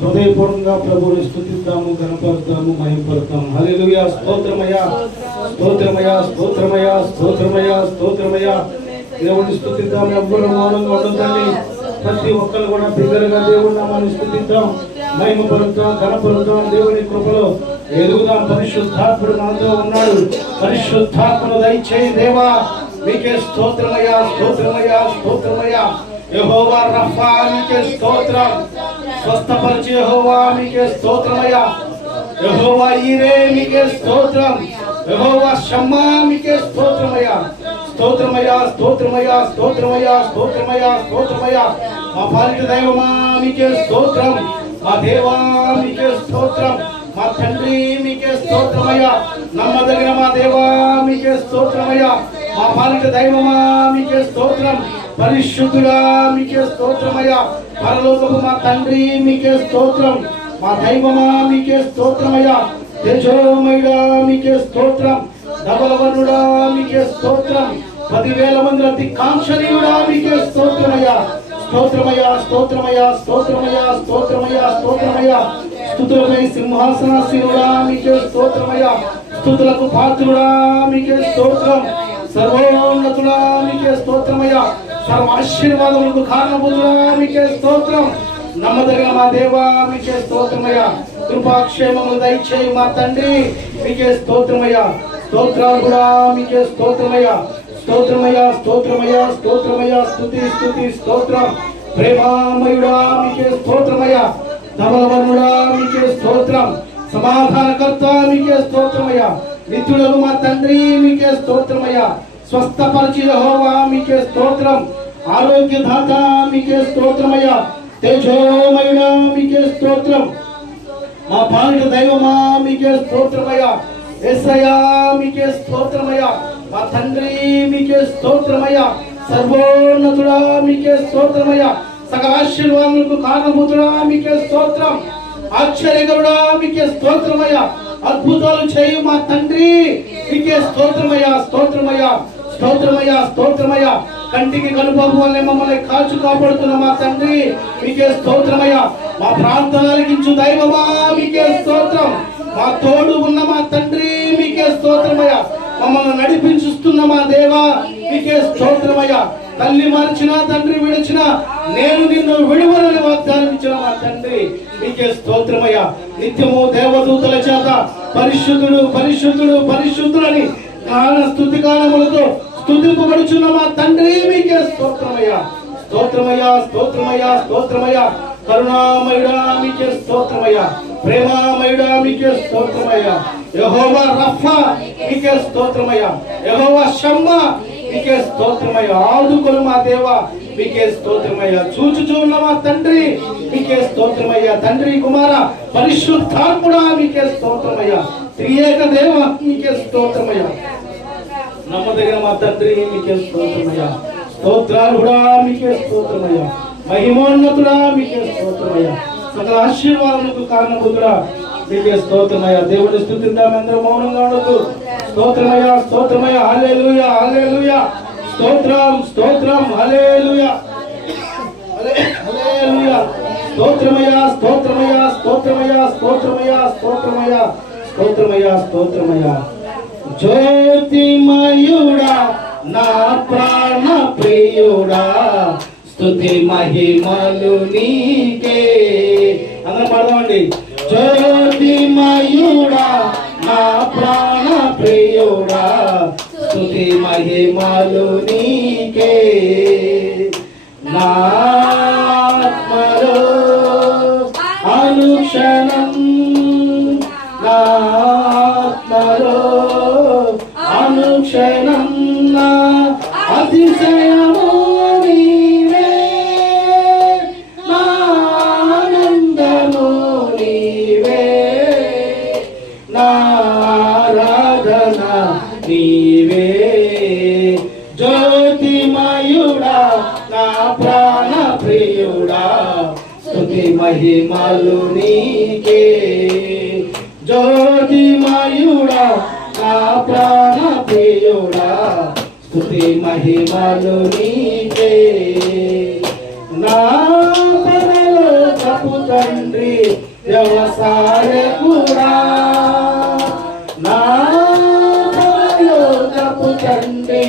హృదయపూర్వకంగా ప్రభువుని స్తుతిద్దాము, గణపరుద్దాము, మహిమపరుద్దాము. హల్లెలూయా. స్తోత్రమయ్యా, స్తోత్రమయ్యా, స్తోత్రమయ్యా, స్తోత్రమయ్యా, స్తోత్రమయ్యా. దేవుని స్తుతిద్దాం. ఎవ్వరు మౌనంగా ఉండొద్దండి. ప్రతి ఒక్కరు కూడా బిగ్గరగా దేవుని నామాన్ని స్తుతిద్దాం, మహిమపరుద్దాం, గణపరుద్దాం. దేవుని కృపలో ఎదుగుదాం. పరిశుద్ధాత్ముడు మనతో ఉన్నాడు. పరిశుద్ధాత్మను దయచేయి దేవా. మీకే స్తోత్రమయ్యా, స్తోత్రమయ్యా, స్తోత్రమయ్యా. యెహోవా రఫా మీకే స్తోత్రం. స్వస్థపరిచే యెహోవా మీకే స్తోత్రమయ్యా. యెహోవా ఈరే మీకే స్తోత్రం. యెహోవా షమ్మా మీకే స్తోత్రమయ్యా. స్తోత్రమయ్యా, స్తోత్రమయ్యా, స్తోత్రమయ్యా, స్తోత్రమయ్యా, స్తోత్రమయ్యా. మా పాలిట దైవమా మీకే స్తోత్రం. మా దేవా మీకే స్తోత్రం. మా తండ్రి మీకే స్తోత్రమయ్యా. నమ్మదగిన మా దేవా మీకే స్తోత్రమయ్యా. మా పాలిట దైవమా మీకే స్తోత్రం. పరిశుద్ధుడా మీకే స్తోత్రమయ్యా. పరలోకపు మా తండ్రి మీకే స్తోత్రం. మా దైవమా మీకే స్తోత్రమయ్యా. తేజోమయుడా మీకే స్తోత్రం. ధవలవర్ణుడా మీకే స్తోత్రం. 10,000 మంది దిక్కాంక్షణీయుడా మీకే స్తోత్రమయ్యా. స్తోత్రమయ్యా, స్తోత్రమయ్యా, స్తోత్రమయ్యా, స్తోత్రమయ్యా, స్తోత్రమయ్యా. స్తుతులపై సింహాసనాసీనుడా మీకే స్తోత్రమయ్యా. స్తుతులకు పాత్రుడా మీకే స్తోత్రం. సర్వోన్నతుడా మీకే స్తోత్రమయ్యా. సర్వ ఆశీర్వాదములకు కారణభూతుడా మీకే స్తోత్రం. నమ్మదగిన మా దేవా మీకే స్తోత్రమయ్యా. కృపాక్షేమములు దయచేయి మా తండ్రి మీకే స్తోత్రమయ్యా. స్తోత్రాలు కూడా మీకే స్తోత్రమయ్యా. స్తోత్రమయ్యా, స్తోత్రమయ్యా, స్తోత్రమయ్యా. స్తుతి స్తుతి స్తోత్రం. ప్రేమామయుడా మీకే స్తోత్రమయ్యా. ధవలవర్ణుడా మీకే స్తోత్రం. సమాధానకర్త మీకే స్తోత్రమయ్యా. నిత్యుడగు మా తండ్రి మీకే స్తోత్రమయ్యా. స్వస్థపరిచి యెహోవా మీకే స్తోత్రం. ఆరోగ్యదాత మీకే స్తోత్రమయ్యా. తేజోమయుడా మీకే స్తోత్రం. మా పాలిట దైవమా మీకే స్తోత్రమయ్యా. యేసయ్యా మీకే స్తోత్రమయ్యా. మా తండ్రి మీకే స్తోత్రమయ్యా. సర్వోన్నతుడా మీకే స్తోత్రమయ్యా. సకల ఆశీర్వాదములకు కారణభూతుడా మీకే స్తోత్రం. ఆశ్చర్యకరుడా మీకే స్తోత్రమయ్యా. అద్భుతాలు చేయు మా తండ్రి మీకే స్తోత్రమయ్యా. స్తోత్రమయ్యా, స్తోత్రమయ్యా, స్తోత్రమయ్యా. కంటికి కనుపపు వల్లే మమ్మల్ని కాచు కాపాడుతున్న మా తండ్రి మీకే స్తోత్రమయ్యా. మా ప్రార్థనలకించు దైవమా మీకే స్తోత్రం. మా తోడు ఉన్న మా తండ్రి మీకే స్తోత్రమయ్యా. మమ్మల్ని నడిపించుస్తున్న మా దేవా మీకే స్తోత్రమయ్యా. తల్లి మరిచిన తండ్రి విడిచిన నేను నిన్ను విడువలని వాగ్దానం ఇచ్చిన మా తండ్రి మీకే స్తోత్రమయ్యా. నిత్యము దేవదూతల చేత పరిశుద్ధుడు పరిశుద్ధుడు పరిశుద్ధులని గాన స్తుతి గానములతో స్తుతింపబడుచున్న మా తండ్రి మీకే స్తోత్రమయ్యా. స్తోత్రమయ్యా, స్తోత్రమయ్యా, స్తోత్రమయ్యా. కరుణామయుడా మీకే స్తోత్రమయ్యా. ప్రేమామయుడా మీకే స్తోత్రమయ్యా. యెహోవా రఫా మీకే స్తోత్రమయ్యా. యెహోవా షమ్మా మీకే స్తోత్రమయ్యా. ఆదుకొను మా దేవా మీకే స్తోత్రమయ్యా. చూచుచున్న మా తండ్రి మీకే స్తోత్రమయ్యా. తండ్రి కుమార పరిశుద్ధాత్ముడా మీకే స్తోత్రమయ్యా. త్రియేక దేవ మీకే స్తోత్రమయ్యా. నమ్మదగిన మా తండ్రి మీకే స్తోత్రమయ్యా. స్తోత్రాలుడా మీకే స్తోత్రమయ్యా. మహిమోన్నతుడా మీకే స్తోత్రమయ్యా. సకల ఆశీర్వాదములకు కారణభూతుడా మీకే స్తోత్రమయ్యా. దేవుని స్తుతిద్దాం. అందరూ మౌనంగా ఉండొద్దు. స్తోత్రమయ్యా, స్తోత్రమయ్యా. హల్లెలూయా, హల్లెలూయా. స్తోత్రం, స్తోత్రం. హల్లెలూయా, హల్లెలూయా. స్తోత్రమయ్యా, స్తోత్రమయ్యా, స్తోత్రమయ్యా, స్తోత్రమయ్యా, స్తోత్రమయ్యా, స్తోత్రమయ్యా, స్తోత్రమయ్యా. జ్యోతిమయుడా నా ప్రాణ ప్రియుడా స్తుతి మహిమలు నీకే. అందరం పాడదామండి. జ్యోతిమయుడా నా ప్రాణ ప్రియుడా స్తుతి మహిమలు నీకే. నా ఆత్మలో అనుక్షణం నా ఆత్మలో అనుక్షణం నా అతిశయము నీవే. నా ఆనందము నీవే. నా ఆరాధన నీవే. జ్యోతిమయుడా నా ప్రాణ ప్రియుడా స్తుతి మహిమలు నీకే. జ్యోతిమయుడా నా ప్రాణ ప్రియుడా స్తుతి మహిమలు నీకే. నా పరలోక పరలోకపు తండ్రి వ్యవసాయకుడా, నా పరలోకపు తండ్రి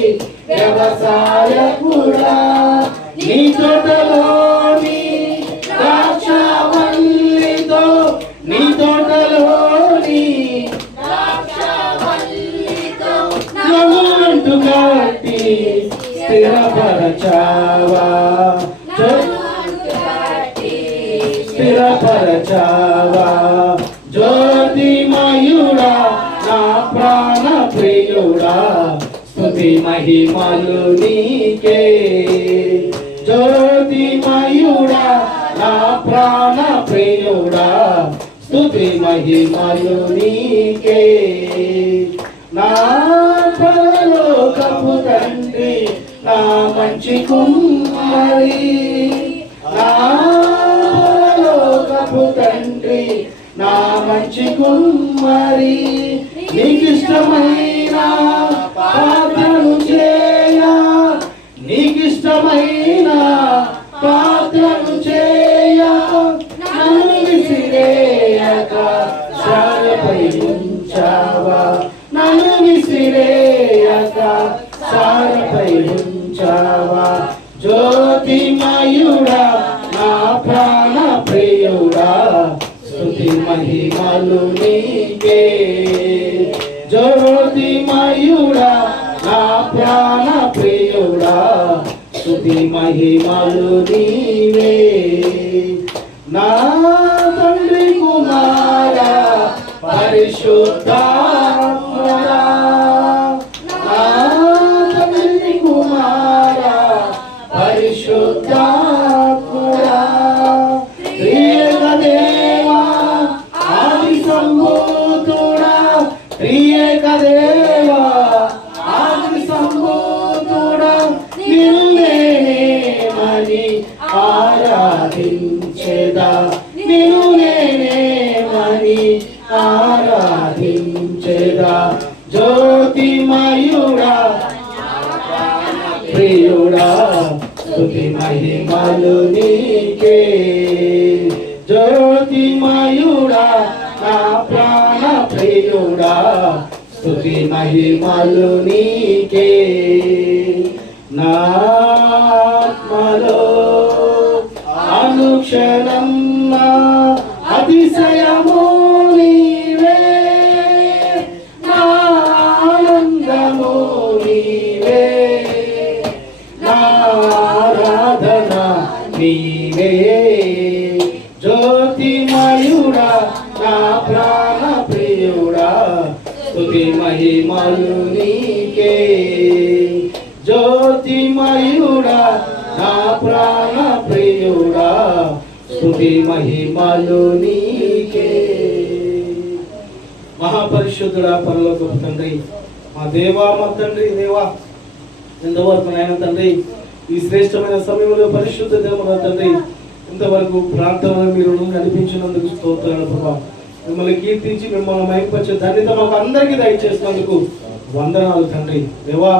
వ్యవసాయకుడా, నీ తోటలోని ద్రాక్షవల్లితో, నీ తోటలోని జమంటు కట్టి స్థిరపరచావా, స్థిరపరచావా. జ్యోతిమయుడా నా ప్రాణ ప్రియుడా, స్తుతి మహిమలు నీకే. జ్యోతిమయుడా నా ప్రాణ ప్రియుడా, స్తుతి మహిమలు నీకే. నా పరలోకపు తండ్రి నా మంచి కుమ్మరి, నా పరలోకపు తండ్రి నా మంచి కుమ్మరి, నీకిష్టమైన పాత్రను చేయ, నీకిష్టమైన పాత్రను చేయ, నన్ను విసిరేయక శాలపై ఉంచావా, నన్ను విసిరేయక శాలపై ఉంచావా. జ్యోతిమయుడా నా ప్రాణ ప్రియుడా, స్తుతి మహిమలు నీకే. జ్యోతిమయుడా నా ప్రాణ ప్రియుడా, స్తుతి మహిమలు నీవే. నా తండ్రి కుమారా పరిశుద్ధాత్మరా, నా తండ్రి కుమారా పరిశుద్ధాత్మరా, త్రియేక దేవా ఆది సంభూతుడా, త్రియేక దేవా ఆది సంభూతుడా, నిన్ను నేనేమని ఆరాధించెదా, నిన్ను నేనేమని ఆరాధించెదా. జ్యోతిమయుడా ప్రియుడా, స్తుతి మహిమలు నీకే. జ్యోతిమయుడా నా ప్రాణ ప్రియుడా, స్తుతి మహిమలు నీకే. నా ఆత్మలో అనుక్షణం నా అతిశయము నీవే, నా ఆనందము నీవే, నా ఆరాధన నీవే. జ్యోతిమయుడా నా ప్రాణ ప్రియుడా, స్తుతి మహిమలు నీకే. జ్యోతిమయుడా నా ప్రాణ ప్రియుడా, స్తుతి మహిమలు నీకే. మహాపరిశుద్ధుడా పరలోకపు తండ్రి, మా దేవా, మా తండ్రి దేవా, ఇంతవరకు నాయన తండ్రి ఈ శ్రేష్టమైన సమయంలో పరిశుద్ధ దేవుడా తండ్రి ఇంతవరకు ప్రార్థనలో మీరు నడిపించినందుకు స్తోత్రాలు ప్రభా. మిమ్మల్ని కీర్తించి మిమ్మల్ని మహిమపరిచే ధన్యత మాకు అందరికీ దయచేసినందుకు వందనాలు తండ్రి దేవా.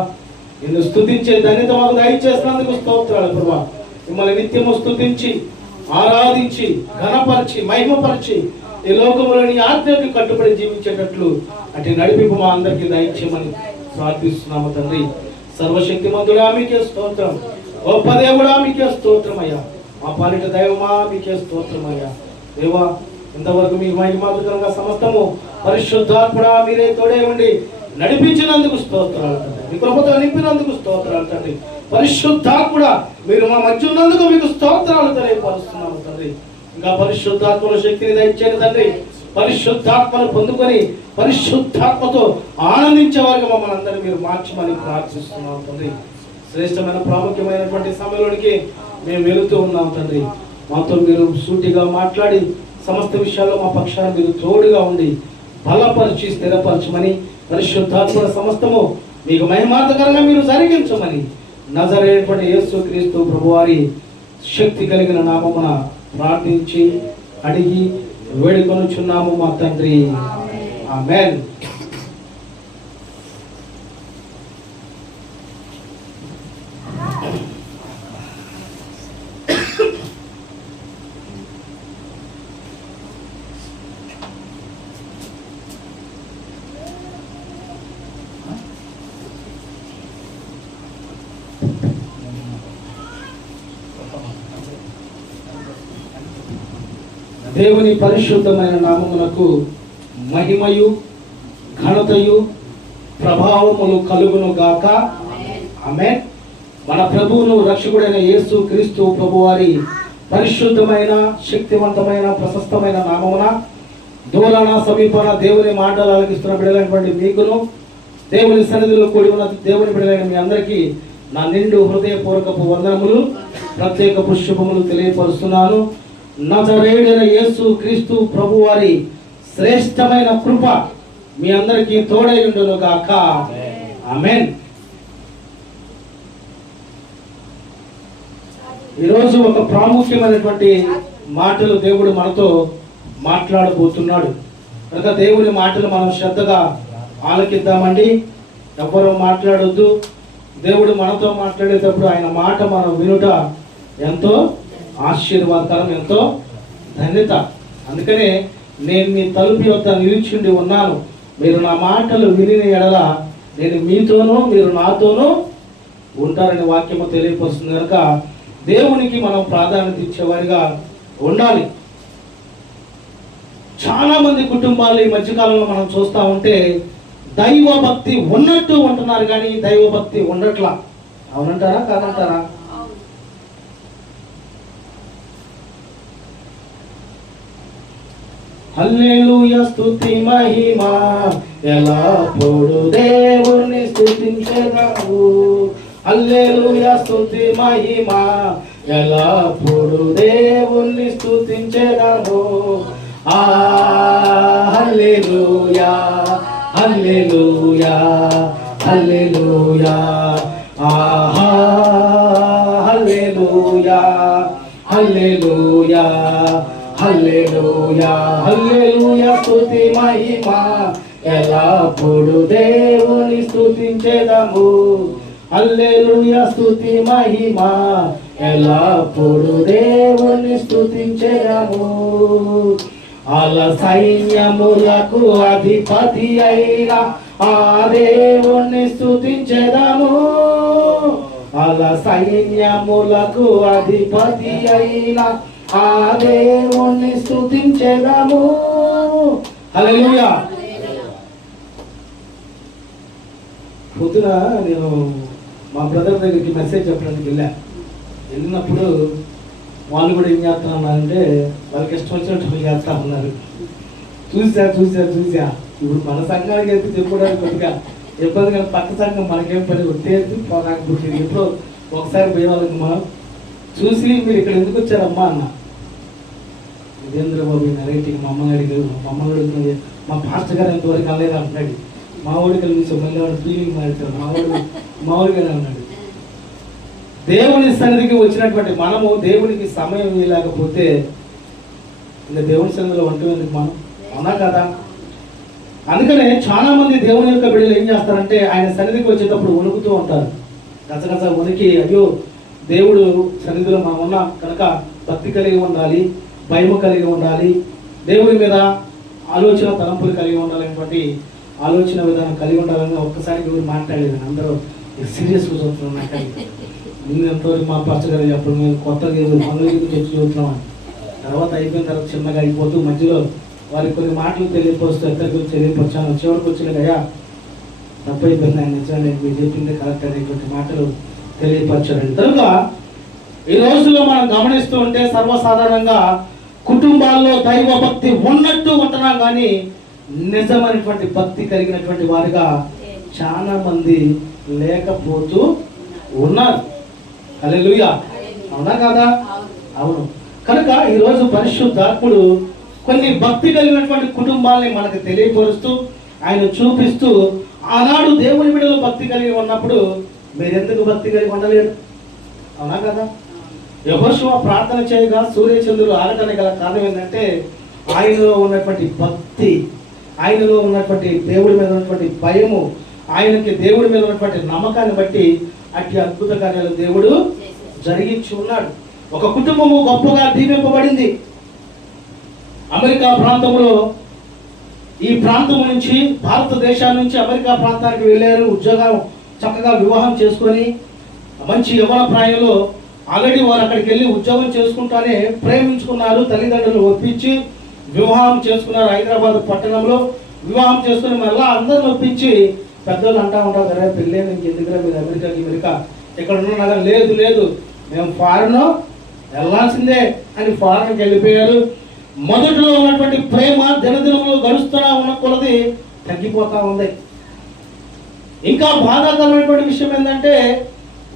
నిన్ను స్తుతించే ధన్యత మాకు దయచేసినందుకు స్తోత్రాలు ప్రభా. మిమ్మల్ని నిత్యము స్తుతించి ఆరాధించి ఘనపరిచి మహిమపరిచి ఈ లోకంలోని ఆజ్ఞకు కట్టుబడి జీవించేటట్లు అటు నడిపింపు మా అందరికీ దయచేయమని ప్రార్థిస్తున్నాము తండ్రి. సర్వశక్తిమంతుడా మీకే స్తోత్రం, గొప్ప దేవుడా మీకే స్తోత్రమయ్యా, మా పాలిట దైవమా మీకే స్తోత్రమయ్యా దేవా. ఇంతవరకు మీ మహిమాతుకరంగా సమస్తము పరిశుద్ధాత్ముడా మీరే తోడే ఉండి నడిపించినందుకు స్తోత్రాలు తండ్రి, మీ కృపతో నింపినందుకు స్తోత్రాలు తండ్రి. పరిశుద్ధాత్ముడా మీరు మా మధ్య ఉన్నందుకు మీకు స్తోత్రాలు తెలియపరుస్తున్నాము తండ్రి. ఇంకా పరిశుద్ధాత్మల శక్తిని దయచేయండి తండ్రి. పరిశుద్ధాత్మను పొందుకొని పరిశుద్ధాత్మతో ఆనందించే వారికి మమ్మల్ని అందరినీ మీరు మార్చమని ప్రార్థిస్తున్నాం తండ్రి. శ్రేష్టమైన ప్రాముఖ్యమైనటువంటి సమయంలోనికి మేము వెళుతూ ఉన్నాం తండ్రి. మాతో మీరు సూటిగా మాట్లాడి సమస్త విషయాల్లో మా పక్షాన్ని మీరు తోడుగా ఉండి బలపరిచి స్థిరపరచమని పరిశుద్ధాత్మల సమస్తము మీకు మహిమార్థకరంగా మీరు జరిగించమని నజరేయుడైన యేసుక్రీస్తు ప్రభువారి శక్తి కలిగిన నామమున ప్రార్థించి అడిగి వేడుకొనుచున్నాము మా తండ్రి, ఆమేన్. దేవుని పరిశుద్ధమైన నామమునకు మహిమయు ఘనతయు ప్రభావములు కలుగును గాక. ఆమేన్. మన ప్రభువును రక్షకుడైన యేసు క్రీస్తు ప్రభువారి పరిశుద్ధమైన శక్తివంతమైన ప్రశస్తమైన నామమున దూరాన సమీపన దేవుని మాటలు ఆలకిస్తున్న బిడ్డలైనటువంటి మీకును, దేవుని సన్నిధిలో కూడి ఉన్న దేవుని బిడ్డలైన మీ అందరికీ నా నిండు హృదయపూర్వకపు వందనములు, ప్రత్యేకపు శుభములు తెలియపరుస్తున్నాను. నజరేయుడైన యేసు క్రీస్తు ప్రభువారి శ్రేష్టమైన కృప మీ అందరికీ తోడై ఉండును గాక. ఆమేన్. ఈరోజు ఒక ప్రాముఖ్యమైనటువంటి మాటలు దేవుడు మనతో మాట్లాడబోతున్నాడు కనుక దేవుని మాటలు మనం శ్రద్ధగా ఆలకిద్దామండి. ఎవ్వరూ మాట్లాడొద్దు. దేవుడు మనతో మాట్లాడేటప్పుడు ఆయన మాట మనం వినుట ఎంతో ఆశీర్వాదకరం, ఎంతో ధన్యత. అందుకనే నేను మీ తలుపు యొద్ద నిలిచిండి ఉన్నాను, మీరు నా మాటలు వినిన ఎడల నేను మీతోనూ మీరు నాతోనూ ఉంటారని వాక్యము తెలియపరుస్తుంది. కనుక దేవునికి మనం ప్రాధాన్యత ఇచ్చేవారిగా ఉండాలి. చాలా మంది కుటుంబాలు ఈ మధ్యకాలంలో మనం చూస్తూ ఉంటే దైవభక్తి ఉన్నట్టు ఉంటున్నారు కానీ దైవభక్తి ఉండట్లా. అవునంటారా కాదంటారా? హల్లెలూయా స్తుతి మహిమ ఎల్లప్పుడూ దేవుని స్తుతించెదము. హల్లెలూయా స్తుతి మహిమ ఎల్లప్పుడూ దేవుని స్తుతించెదము. హల్లెలూయా హల్లెలూయా హల్లెలూయా హల్లెలూయా హల్లెలూయా హల్లెలూయా హల్లెలూయా స్తుతి మహిమ ఎల్లప్పుడూ దేవుని స్తుతించెదము. హల్లెలూయా స్తుతి మహిమ ఎల్లప్పుడూ దేవుని స్తుతించెదము. అల సైన్యములకు అధిపతి అయిన ఆ దేవుణ్ణి స్తుతించెదము. అల సైన్యములకు అధిపతి అయిన ఆ దేవుణ్ణి స్తుతించెదము. హల్లెలూయా. పొద్దున నేను మా బ్రదర్ దగ్గరికి మెసేజ్ చెప్పడానికి వెళ్ళినప్పుడు వాళ్ళు కూడా ఏం చేస్తున్నారంటే వాళ్ళకి ఇష్టం వచ్చినట్టు చేస్తా ఉన్నారు. చూసా ఇప్పుడు మన సంఘానికి అయితే చెప్పుకోవడానికి కొద్దిగా ఇబ్బంది, కానీ పక్క సంఘం మనకేం పని కొట్టేది నాకు పుట్టింది. ఎప్పుడో ఒకసారి పోయే వాళ్ళకి మనం చూసి మీరు ఇక్కడ ఎందుకు వచ్చారమ్మా అన్న. విజేంద్రబాబు నరేటికి మా అమ్మని అడిగారు, మా అమ్మని అడుగుతుంది, మా పాస్టర్ గారు ఎంతవరకు అనలేదు అంటున్నాడు. మా ఊడికి వెళ్ళి మళ్ళీ వాడు ఫీలింగ్ మారుతారు, మా ఊరిగానే అన్నాడు. దేవుని సన్నిధికి వచ్చినటువంటి మనము దేవునికి సమయం ఇవ్వలేకపోతే ఇంకా దేవుని సన్నిధిలో ఉంటుంది మనం, అవునా కదా? అందుకనే చాలా మంది దేవుని యొక్క బిడ్డలు ఏం చేస్తారంటే ఆయన సన్నిధికి వచ్చేటప్పుడు వణుకుతూ ఉంటారు. గజగజ వణికి, అయ్యో దేవుడు సన్నిధిలో మనం ఉన్నాం కనుక భక్తి కలిగి ఉండాలి, భయము కలిగి ఉండాలి, దేవుడి మీద ఆలోచన తలంపులు కలిగి ఉండాలనేటువంటి ఆలోచన విధానం కలిగి ఉండాలని ఒక్కసారి ఎవరు మాట్లాడలేదు. అందరూ సీరియస్గా చూస్తున్నాం. ముందు ఎంతవరకు మా పాస్టర్ గారు అప్పుడు మేము కొత్తగా పనులు చెప్పి చూస్తున్నాం. తర్వాత అయిపోయిన తర్వాత చిన్నగా అయిపోతూ మధ్యలో వారికి కొన్ని మాటలు తెలియపరుస్తూ ఎక్కడికి తెలియపరిచాను. చివరికి వచ్చినగా తప్పు అయిపోయింది, ఆయన నిజంగా మీరు చెప్పింది కరెక్ట్ అనేటువంటి మాటలు తెలియపరచారండి. కనుక ఈ రోజుల్లో మనం గమనిస్తూ ఉంటే సర్వసాధారణంగా కుటుంబాల్లో దైవ భక్తి ఉన్నట్టు ఉంటున్నాం కానీ నిజమైనటువంటి భక్తి కలిగినటువంటి వారిగా చాలా మంది లేకపోతూ ఉన్నారు. హల్లెలూయా. అవునా కాదా? అవును. కనుక ఈరోజు పరిశుద్ధాత్ముడు కొన్ని భక్తి కలిగినటువంటి కుటుంబాలని మనకు తెలియపరుస్తూ ఆయన చూపిస్తూ, ఆనాడు దేవుని బిడ్డలు భక్తి కలిగి ఉన్నప్పుడు మీరెందుకు భక్తి కలిగి ఉండలేరు? అవునా కదా? యెహోషువ ప్రార్థన చేయగా సూర్యచంద్రులు ఆగటానికి గల కారణం ఏంటంటే ఆయనలో ఉన్నటువంటి భక్తి, ఆయనలో ఉన్నటువంటి దేవుడి మీద ఉన్నటువంటి భయము, ఆయనకి దేవుడి మీద ఉన్నటువంటి నమ్మకాన్ని బట్టి అట్టి అద్భుత కార్యాలు దేవుడు జరిగించి ఉన్నాడు. ఒక కుటుంబము గొప్పగా దీవింపబడింది. అమెరికా ప్రాంతంలో, ఈ ప్రాంతం నుంచి భారతదేశం నుంచి అమెరికా ప్రాంతానికి వెళ్ళారు. ఉద్యోగం చక్కగా వివాహం చేసుకొని మంచి యవ్వన ప్రాయంలో ఆల్రెడీ వారు అక్కడికి వెళ్ళి ఉద్యోగం చేసుకుంటానే ప్రేమించుకున్నారు. తల్లిదండ్రులు ఒప్పించి వివాహం చేసుకున్నారు. హైదరాబాద్ పట్టణంలో వివాహం చేసుకుని మళ్ళీ అందరిని ఒప్పించి పెద్దోళ్ళు అంటా ఉంటారు కదా, పెళ్ళే నీకు ఎందుకురా, మీరు అమెరికా ఇక్కడ ఉన్నా. లేదు లేదు, మేము ఫారెన్ వెళ్ళాల్సిందే అని ఫారెన్కి వెళ్ళిపోయారు. మొదట్లో ఉన్నటువంటి ప్రేమ దినదినములు గడుస్తున్నా ఉన్న కొలది తగ్గిపోతా ఉంది. ఇంకా బాధాకరమైనటువంటి విషయం ఏంటంటే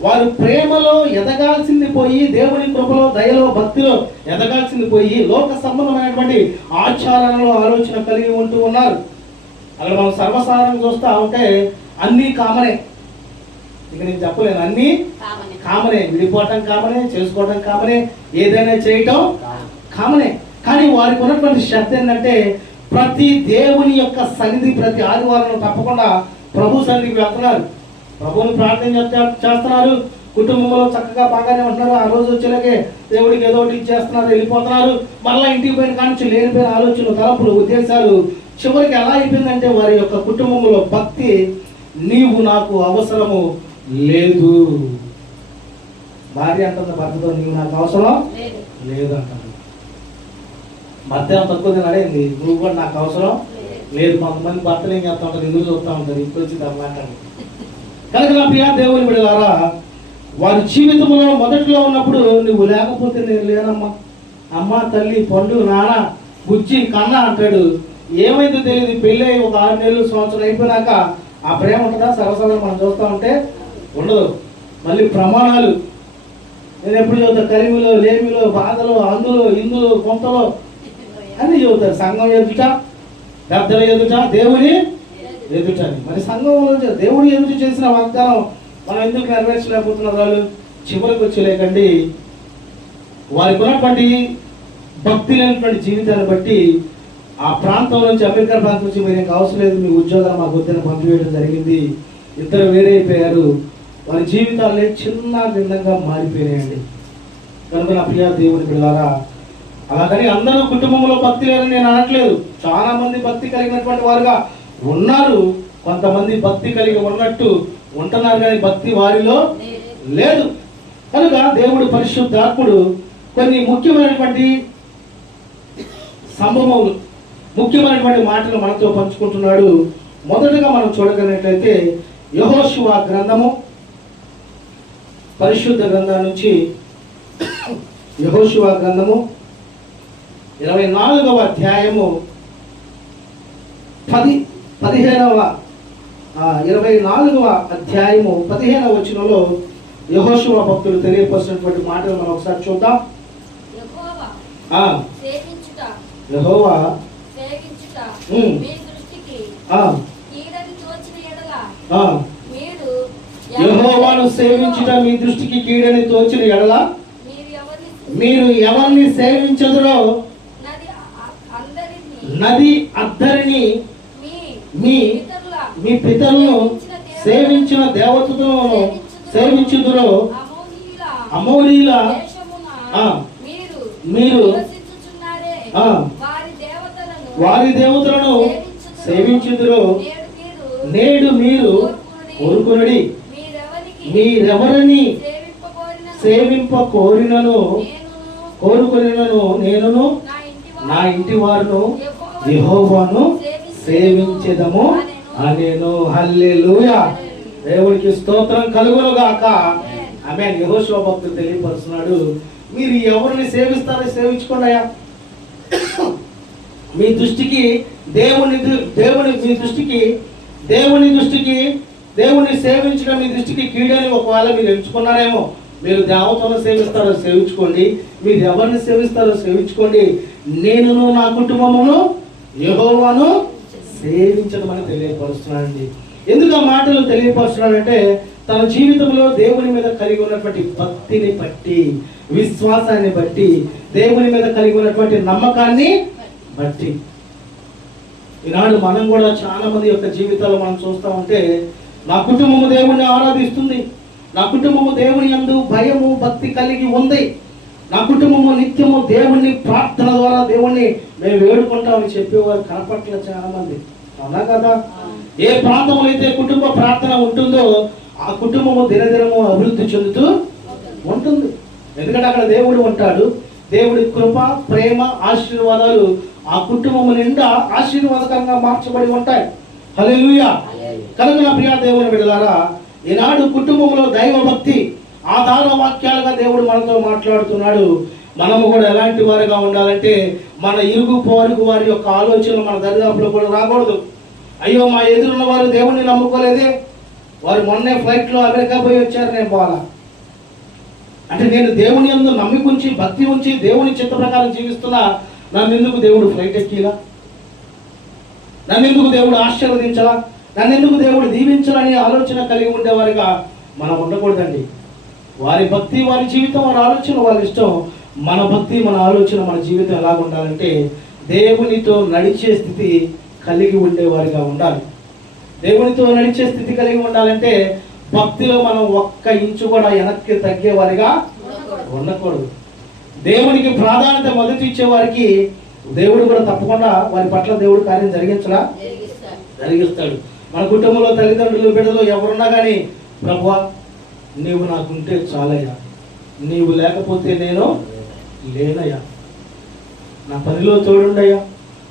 వారు ప్రేమలో ఎదగాల్సింది పోయి, దేవుని కృపలో దయలో భక్తిలో ఎదగాల్సింది పోయి లోక సంబంధమైనటువంటి ఆచారాలలో ఆలోచన కలిగి ఉంటూ ఉన్నారు. అక్కడ మనం సర్వసాధారణంగా చూస్తూ ఉంటే అన్నీ కామనే. ఇక నేను చెప్పలేను, అన్నీ కామనే. విడిపోవటం కామనే, చేసుకోవటం కామనే, ఏదైనా చేయటం కామనే. కానీ వారికి ఉన్నటువంటి శ్రద్ధ ఏంటంటే ప్రతి దేవుని యొక్క సన్నిధి ప్రతి ఆదివారం తప్పకుండా ప్రభు సన్నిధికి వెళ్తున్నారు, ప్రభువుని ప్రార్థన చేస్తున్నారు. కుటుంబంలో చక్కగా బాగానే ఉంటున్నారు. ఆ రోజు వచ్చేలాగే దేవుడికి ఏదో ఒకటి ఇచ్చేస్తున్నారు, వెళ్ళిపోతున్నారు. మళ్ళీ ఇంటికి పోయిన కానీ లేనిపోయిన ఆలోచనలు, తలపులు, ఉద్దేశాలు. చివరికి ఎలా అయిపోయిందంటే వారి యొక్క కుటుంబంలో భక్తి, నీవు నాకు అవసరము లేదు. భార్య అంటుంది భర్తతో, నీవు నాకు అవసరం లేదు అంటారు. మధ్యాహ్నం తక్కువ అడేంది, నువ్వు కూడా నాకు అవసరం లేదు. కొంతమంది భర్తలు ఏం చేస్తూ ఉంటారు, ఎందుకు చూస్తూ ఉంటారు, ఇప్పుడు వచ్చి మాట్లాడు. కనుక నా ప్రియ దేవుని బిడ్డలారా, వారి జీవితంలో మొదట్లో ఉన్నప్పుడు నువ్వు లేకపోతే నేను లేనమ్మా, అమ్మ, తల్లి, పండు, నాన్న, బుజ్జి, కన్న అంటాడు. ఏమైతే తెలియదు, పెళ్ళి ఒక 6 నెలలు సంవత్సరం అయిపోయినాక ఆ ప్రేమ ఉంటుందా? సరసగా మనం చూస్తూ ఉంటే ఉండదు. మళ్ళీ ప్రమాణాలు నేను ఎప్పుడు చదువుతాను, కలిమిలో, లేమిలో, బాధలో, అందులో, ఇందులో, కొంతలో అని చెబుతారు. సంఘం ఎదుట, పెద్దల ఎదుట, దేవుని ఎదుటని. మరి సంఘంలో దేవుడి ఎదుట చేసిన వాగ్దానం మనం ఎందుకు నెరవేర్చలేకపోతున్నారు? వాళ్ళు చివరికి వచ్చేలేకండి వారికి ఉన్నటువంటి భక్తి లేనటువంటి జీవితాన్ని బట్టి ఆ ప్రాంతం నుంచి, అమెరికా ప్రాంతం నుంచి మీరు అవసరం లేదు, మీ ఉద్యోగాలు మాకు వద్దని పంపివేయడం జరిగింది. ఇద్దరు వేరే అయిపోయారు. వారి జీవితాలే చిన్న భిన్నంగా మారిపోయినాయండి. కనుక నా ప్రియ దేవుని బిడ్డలారా, అలాగని అందరూ కుటుంబంలో భక్తి లేదని నేను అనట్లేదు. చాలా మంది భక్తి కలిగినటువంటి వారుగా ఉన్నారు. కొంతమంది భక్తి కలిగి ఉన్నట్టు ఉంటున్నారు, కానీ భక్తి వారిలో లేదు. కనుక దేవుడు పరిశుద్ధాత్ముడు కొన్ని ముఖ్యమైనటువంటి సంభవములు, ముఖ్యమైనటువంటి మాటలు మనతో పంచుకుంటున్నాడు. మొదటగా మనం చూడగలిగినట్లయితే యెహోషువ గ్రంథము, పరిశుద్ధ గ్రంథం నుంచి యెహోషువ గ్రంథము 24వ అధ్యాయము 24వ అధ్యాయము 15వ వచనంలో యెహోషువ భక్తులు తెలియపరిచినటువంటి మాటలు మనం ఒకసారి చూద్దాం. యెహోవా యెహోవాను సేవించుట మీ దృష్టికి కీడని తోచిన ఎడల మీరు ఎవరిని సేవించదురో నది అద్దరిని మీ పితరులను సేవించిన దేవతలను సేవించుదురో అమోరీల మీరు వారి దేవతలను సేవించుదురో నేడు మీరు కోరుకునడి. మీరెవరిని సేవింప కోరినను నేనును నా ఇంటి వారును యెహోవాను సేవించెదము అనేను. హల్లెలూయా, దేవుడికి స్తోత్రం కలుగును గాక. ఆమేన్. యెహోషువ భక్తుడు తెలియపరుస్తున్నాడు, మీరు ఎవరిని సేవిస్తారో సేవించుకోండియా. మీ దృష్టికి దేవుని సేవించడం మీ దృష్టికి కీడని ఒకవేళ మీరు ఎంచుకున్నారేమో. మీరు దేవతలను సేవిస్తారో సేవించుకోండి, మీరు ఎవరిని సేవిస్తారో సేవించుకోండి. నేనును నా కుటుంబమును యెహోవాను సేవించడం అని తెలియపరుస్తున్నాడండి. ఎందుకు ఆ మాటలు తెలియపరుస్తున్నాడంటే తన జీవితంలో దేవుని మీద కలిగి ఉన్నటువంటి భక్తిని బట్టి, విశ్వాసాన్ని బట్టి, దేవుని మీద కలిగి ఉన్నటువంటి నమ్మకాన్ని బట్టి. ఈనాడు మనం కూడా చాలా మంది యొక్క జీవితాలు మనం చూస్తూ ఉంటే, నా కుటుంబము దేవుణ్ణి ఆరాధిస్తుంది, నా కుటుంబము దేవుని యందు భయము భక్తి కలిగి ఉంది, నా కుటుంబము నిత్యము దేవుణ్ణి ప్రార్థన ద్వారా దేవుణ్ణి మేము వేడుకుంటామని చెప్పేవారు కనపట్ల చాలా మంది. అవునా కదా? ఏ ప్రాంతంలో అయితే కుటుంబ ప్రార్థన ఉంటుందో ఆ కుటుంబము దినదినము అభివృద్ధి చెందుతూ ఉంటుంది. ఎందుకంటే అక్కడ దేవుడు ఉంటాడు. దేవుడి కృప, ప్రేమ, ఆశీర్వాదాలు ఆ కుటుంబం నిండా ఆశీర్వాదకరంగా మార్చబడి ఉంటాయి. హల్లెలూయా. కనుక నా ప్రియ దేవుని బిడ్డలారా, ఈనాడు కుటుంబంలో దైవ భక్తి ఆధార వాక్యాలుగా దేవుడు మనతో మాట్లాడుతున్నాడు. మనము కూడా ఎలాంటి వారిగా ఉండాలంటే, మన ఇరుగు పొరుగు వారి యొక్క ఆలోచనలు మన దరిదాపులో కూడా రాకూడదు. అయ్యో, మా ఎదురున్న వారు దేవుణ్ణి నమ్ముకోలేదే, వారు మొన్నే ఫ్లైట్లో అమెరికా పోయి వచ్చారు, నేను పోవాలా అంటే నేను దేవుని యందు నమ్మిక ఉంచి, భక్తి ఉంచి, దేవుని చిత్త ప్రకారం జీవిస్తున్నా, నన్ను ఎందుకు దేవుడు ఫ్లైట్ ఎక్కిలా, నన్ను ఎందుకు దేవుడు ఆశీర్వదించలా, నన్ను ఎందుకు దేవుడు దీవించాలని ఆలోచన కలిగి ఉండేవారిగా మనం ఉండకూడదండి. వారి భక్తి, వారి జీవితం, వారి ఆలోచన, వాళ్ళ ఇష్టం. మన భక్తి, మన ఆలోచన, మన జీవితం ఎలాగ ఉండాలంటే దేవునితో నడిచే స్థితి కలిగి ఉండేవారిగా ఉండాలి. దేవునితో నడిచే స్థితి కలిగి ఉండాలంటే భక్తిలో మనం ఒక్క ఇంచు కూడా వెనక్కి తగ్గేవారిగా ఉండకూడదు. దేవునికి ప్రాధాన్యత మొదటి ఇచ్చే వారికి దేవుడు కూడా తప్పకుండా వారి పట్ల దేవుడు కార్యం జరిగిస్తాడు. మన కుటుంబంలో తల్లిదండ్రులు, బిడ్డలు ఎవరున్నా కానీ, ప్రభువా నీవు నాకుంటే చాలయ్యా, నీవు లేకపోతే నేను లేనయ్యా, నా పనిలో తోడుండయ్యా,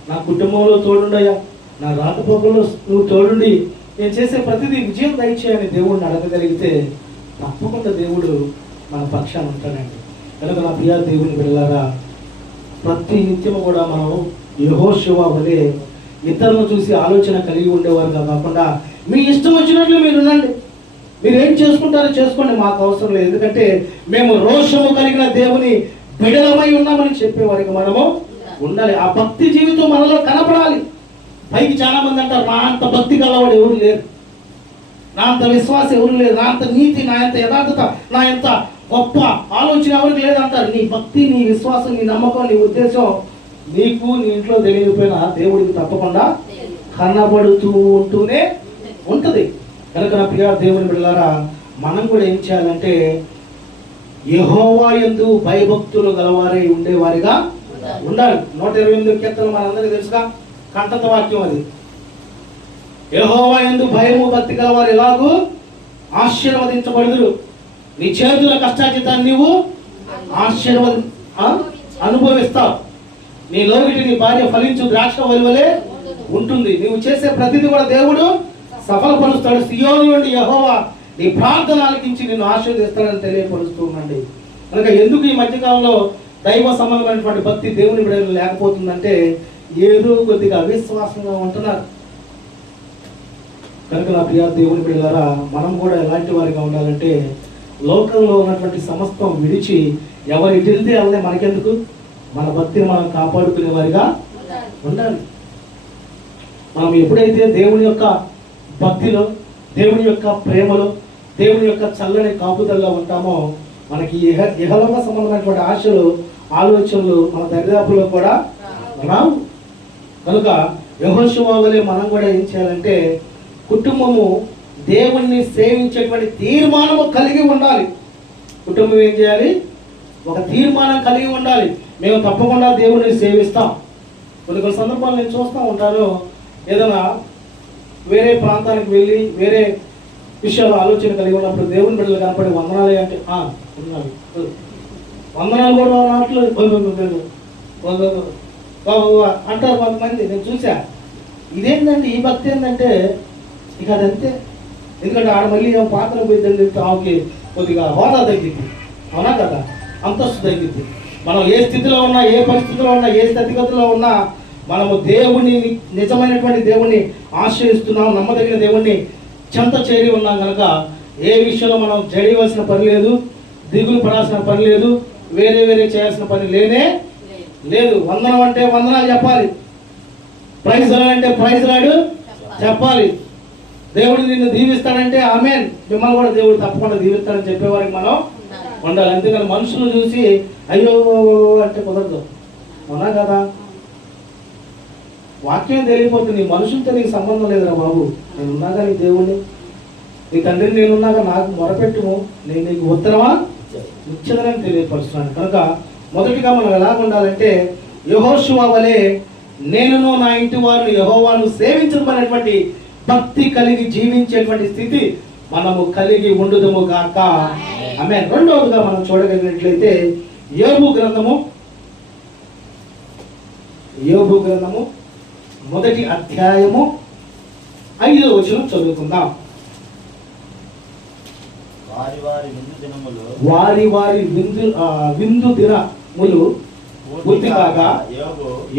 నా కుటుంబంలో తోడుండయ్యా, నా రాకపోకలో నువ్వు తోడుండి నేను చేసే ప్రతిదీ విజయం దయచేయని దేవుడిని అడగగలిగితే తప్పకుండా దేవుడు మన పక్షాన్ని ఉంటాడండి. కనుక నా ప్రియ దేవుని బిడ్డలారా, ప్రతి నిత్యము కూడా మనం యెహోషువ వలె ఇతరులను చూసి ఆలోచన కలిగి ఉండేవారుగా కాకుండా, మీ ఇష్టం వచ్చినట్లు మీరు ఉండండి, మీరు ఏం చేసుకుంటారో చేసుకోండి, మాకు అవసరం లేదు, ఎందుకంటే మేము రోషము కలిగిన దేవుని బిడలమై ఉన్నామని చెప్పేవారికి మనము ఉండాలి. ఆ భక్తి జీవితం మనలో కనపడాలి. పైకి చాలా మంది అంటారు, నా అంత భక్తి గలవాడు ఎవరు లేరు, నా అంత విశ్వాసం ఎవరు లేరు, నా అంత నీతి, నా అంత యథార్థత, నా ఎంత గొప్ప ఆలోచన ఎవరికి లేదంటారు. నీ భక్తి, నీ విశ్వాసం, నీ నమ్మకం, నీ ఉద్దేశం నీకు నీ ఇంట్లో తెలియకపోయినా దేవుడికి తప్పకుండా కనబడుతూ ఉంటూనే ఉంటుంది. కనుక నా ప్రియ దేవుని బిడ్డలారా, మనం కూడా ఏం చేయాలంటే యెహోవా యందు భయభక్తులు గలవారై ఉండేవారిగా ఉండాలి. 128 కీర్తన మనందరికీ తెలుసుగా, కంఠత వాక్యం అది. యెహోవా యందు భయము భక్తి గలవారు ఎలాగూ ఆశీర్వదించబడుదురు, నీ చేతుల కష్టార్జితాన్ని నీవు అనుభవిస్తావు, నీ లోగిటి నీ భార్య ఫలించు ద్రాక్ష వలివలే ఉంటుంది, నీవు చేసే ప్రతిదీ కూడా దేవుడు సఫలపరుస్తాడు. సియోను నుండి యెహోవా నీ ప్రార్థన ఆలకించి నిన్ను ఆశీర్వదిస్తాడని తెలియపరుస్తూ ఉండండి. కనుక ఎందుకు ఈ మధ్యకాలంలో దైవ సంబంధమైనటువంటి భక్తి దేవుని బిడ్డలు లేకపోతుందంటే, ఏదో కొద్దిగా అవిశ్వాసంగా ఉంటున్నారు. కనుక నా ప్రియ దేవుని బిడ్డలారా, మనం కూడా ఎలాంటి వారిగా ఉండాలంటే, లోకంలో ఉన్నటువంటి సమస్తం విడిచి ఎవరి వెళ్తే అలానే మనకెందుకు, మన భక్తిని మనం కాపాడుకునే వారిగా ఉండాలి. మనం ఎప్పుడైతే దేవుని యొక్క భక్తిలో, దేవుని యొక్క ప్రేమలో, దేవుని యొక్క చల్లని కాపుదల్లో ఉంటామో, మనకి ఇహలోక సంబంధమైనటువంటి ఆశలు, ఆలోచనలు మన దరిదాపులో కూడా రావు. కనుక యెహోషువ వలె మనం కూడా ఏం చేయాలంటే, కుటుంబము దేవుణ్ణి సేవించేటువంటి తీర్మానము కలిగి ఉండాలి. కుటుంబం ఏం చేయాలి, ఒక తీర్మానం కలిగి ఉండాలి. మేము తప్పకుండా దేవుణ్ణి సేవిస్తాం. కొన్ని సందర్భాలు నేను చూస్తూ ఉంటాను, ఏదైనా వేరే ప్రాంతానికి వెళ్ళి వేరే విషయాలు ఆలోచన కలిగి ఉన్నప్పుడు దేవుని బిడ్డలు కనపడి వందనాలే అంటే వందనాలు కూడా అన్నట్లు అంటారు కొంతమంది. నేను చూసా, ఇదేంటంటే ఈ భక్తి ఏంటంటే ఇక అదంతే. ఎందుకంటే ఆడ మళ్ళీ పాత్ర పోయిందని ఆమెకి కొద్దిగా హోదా తగ్గింది, అవునా కదా, అంతస్తు తగ్గింది. మనం ఏ స్థితిలో ఉన్నా, ఏ పరిస్థితిలో ఉన్నా, ఏ స్థితిగతిలో ఉన్నా, మనము దేవుణ్ణి, నిజమైనటువంటి దేవుణ్ణి ఆశ్రయిస్తున్నాం, నమ్మదగిన దేవుణ్ణి చెంత చేరి ఉన్నాం కనుక ఏ విషయంలో మనం జడివలసిన పని లేదు, దిగులు పడాల్సిన పని లేదు, వేరే వేరే చేయాల్సిన పని లేనే లేదు. వందనం అంటే వందనాలు చెప్పాలి, ప్రైజ్ అంటే ప్రైజ్ రాడు చెప్పాలి. దేవుడు నిన్ను దీవిస్తాడంటే ఆమేన్, మిమ్మల్ని కూడా దేవుడు తప్పకుండా దీవిస్తాడని చెప్పేవారికి మనం ఉండాలి. అంతేకాని మనుషులు చూసి అయ్యో అంటే కుదరదు, అవునా కదా. వాక్యం తెలియపోతుంది, మనుషులతో నీకు సంబంధం లేదురా బాబు, నేను ఉన్నాగా నీ దేవుణ్ణి, నీ తండ్రిని నేనున్నాగా నాకు మొరపెట్టుము, నేను నీకు ఉత్తరమా ఇచ్చదనని తెలియపరుస్తున్నాను. కనుక మొదటిగా మనం ఎలాగ ఉండాలంటే, యెహోషువ వలె నేనును నా ఇంటి వారిని యెహోవాను సేవించడం అనేటువంటి భక్తి కలిగి జీవించేటువంటి స్థితి మనము కలిగి ఉండుదుము గాక. ఆమేన్. రెండవదిగా మనం చూడగలిగినట్లయితే యోబు గ్రంథము 1వ అధ్యాయము 5వ వచనం చదువుకుందాం. వారి వారి విందు దినములు పూర్తి కాగా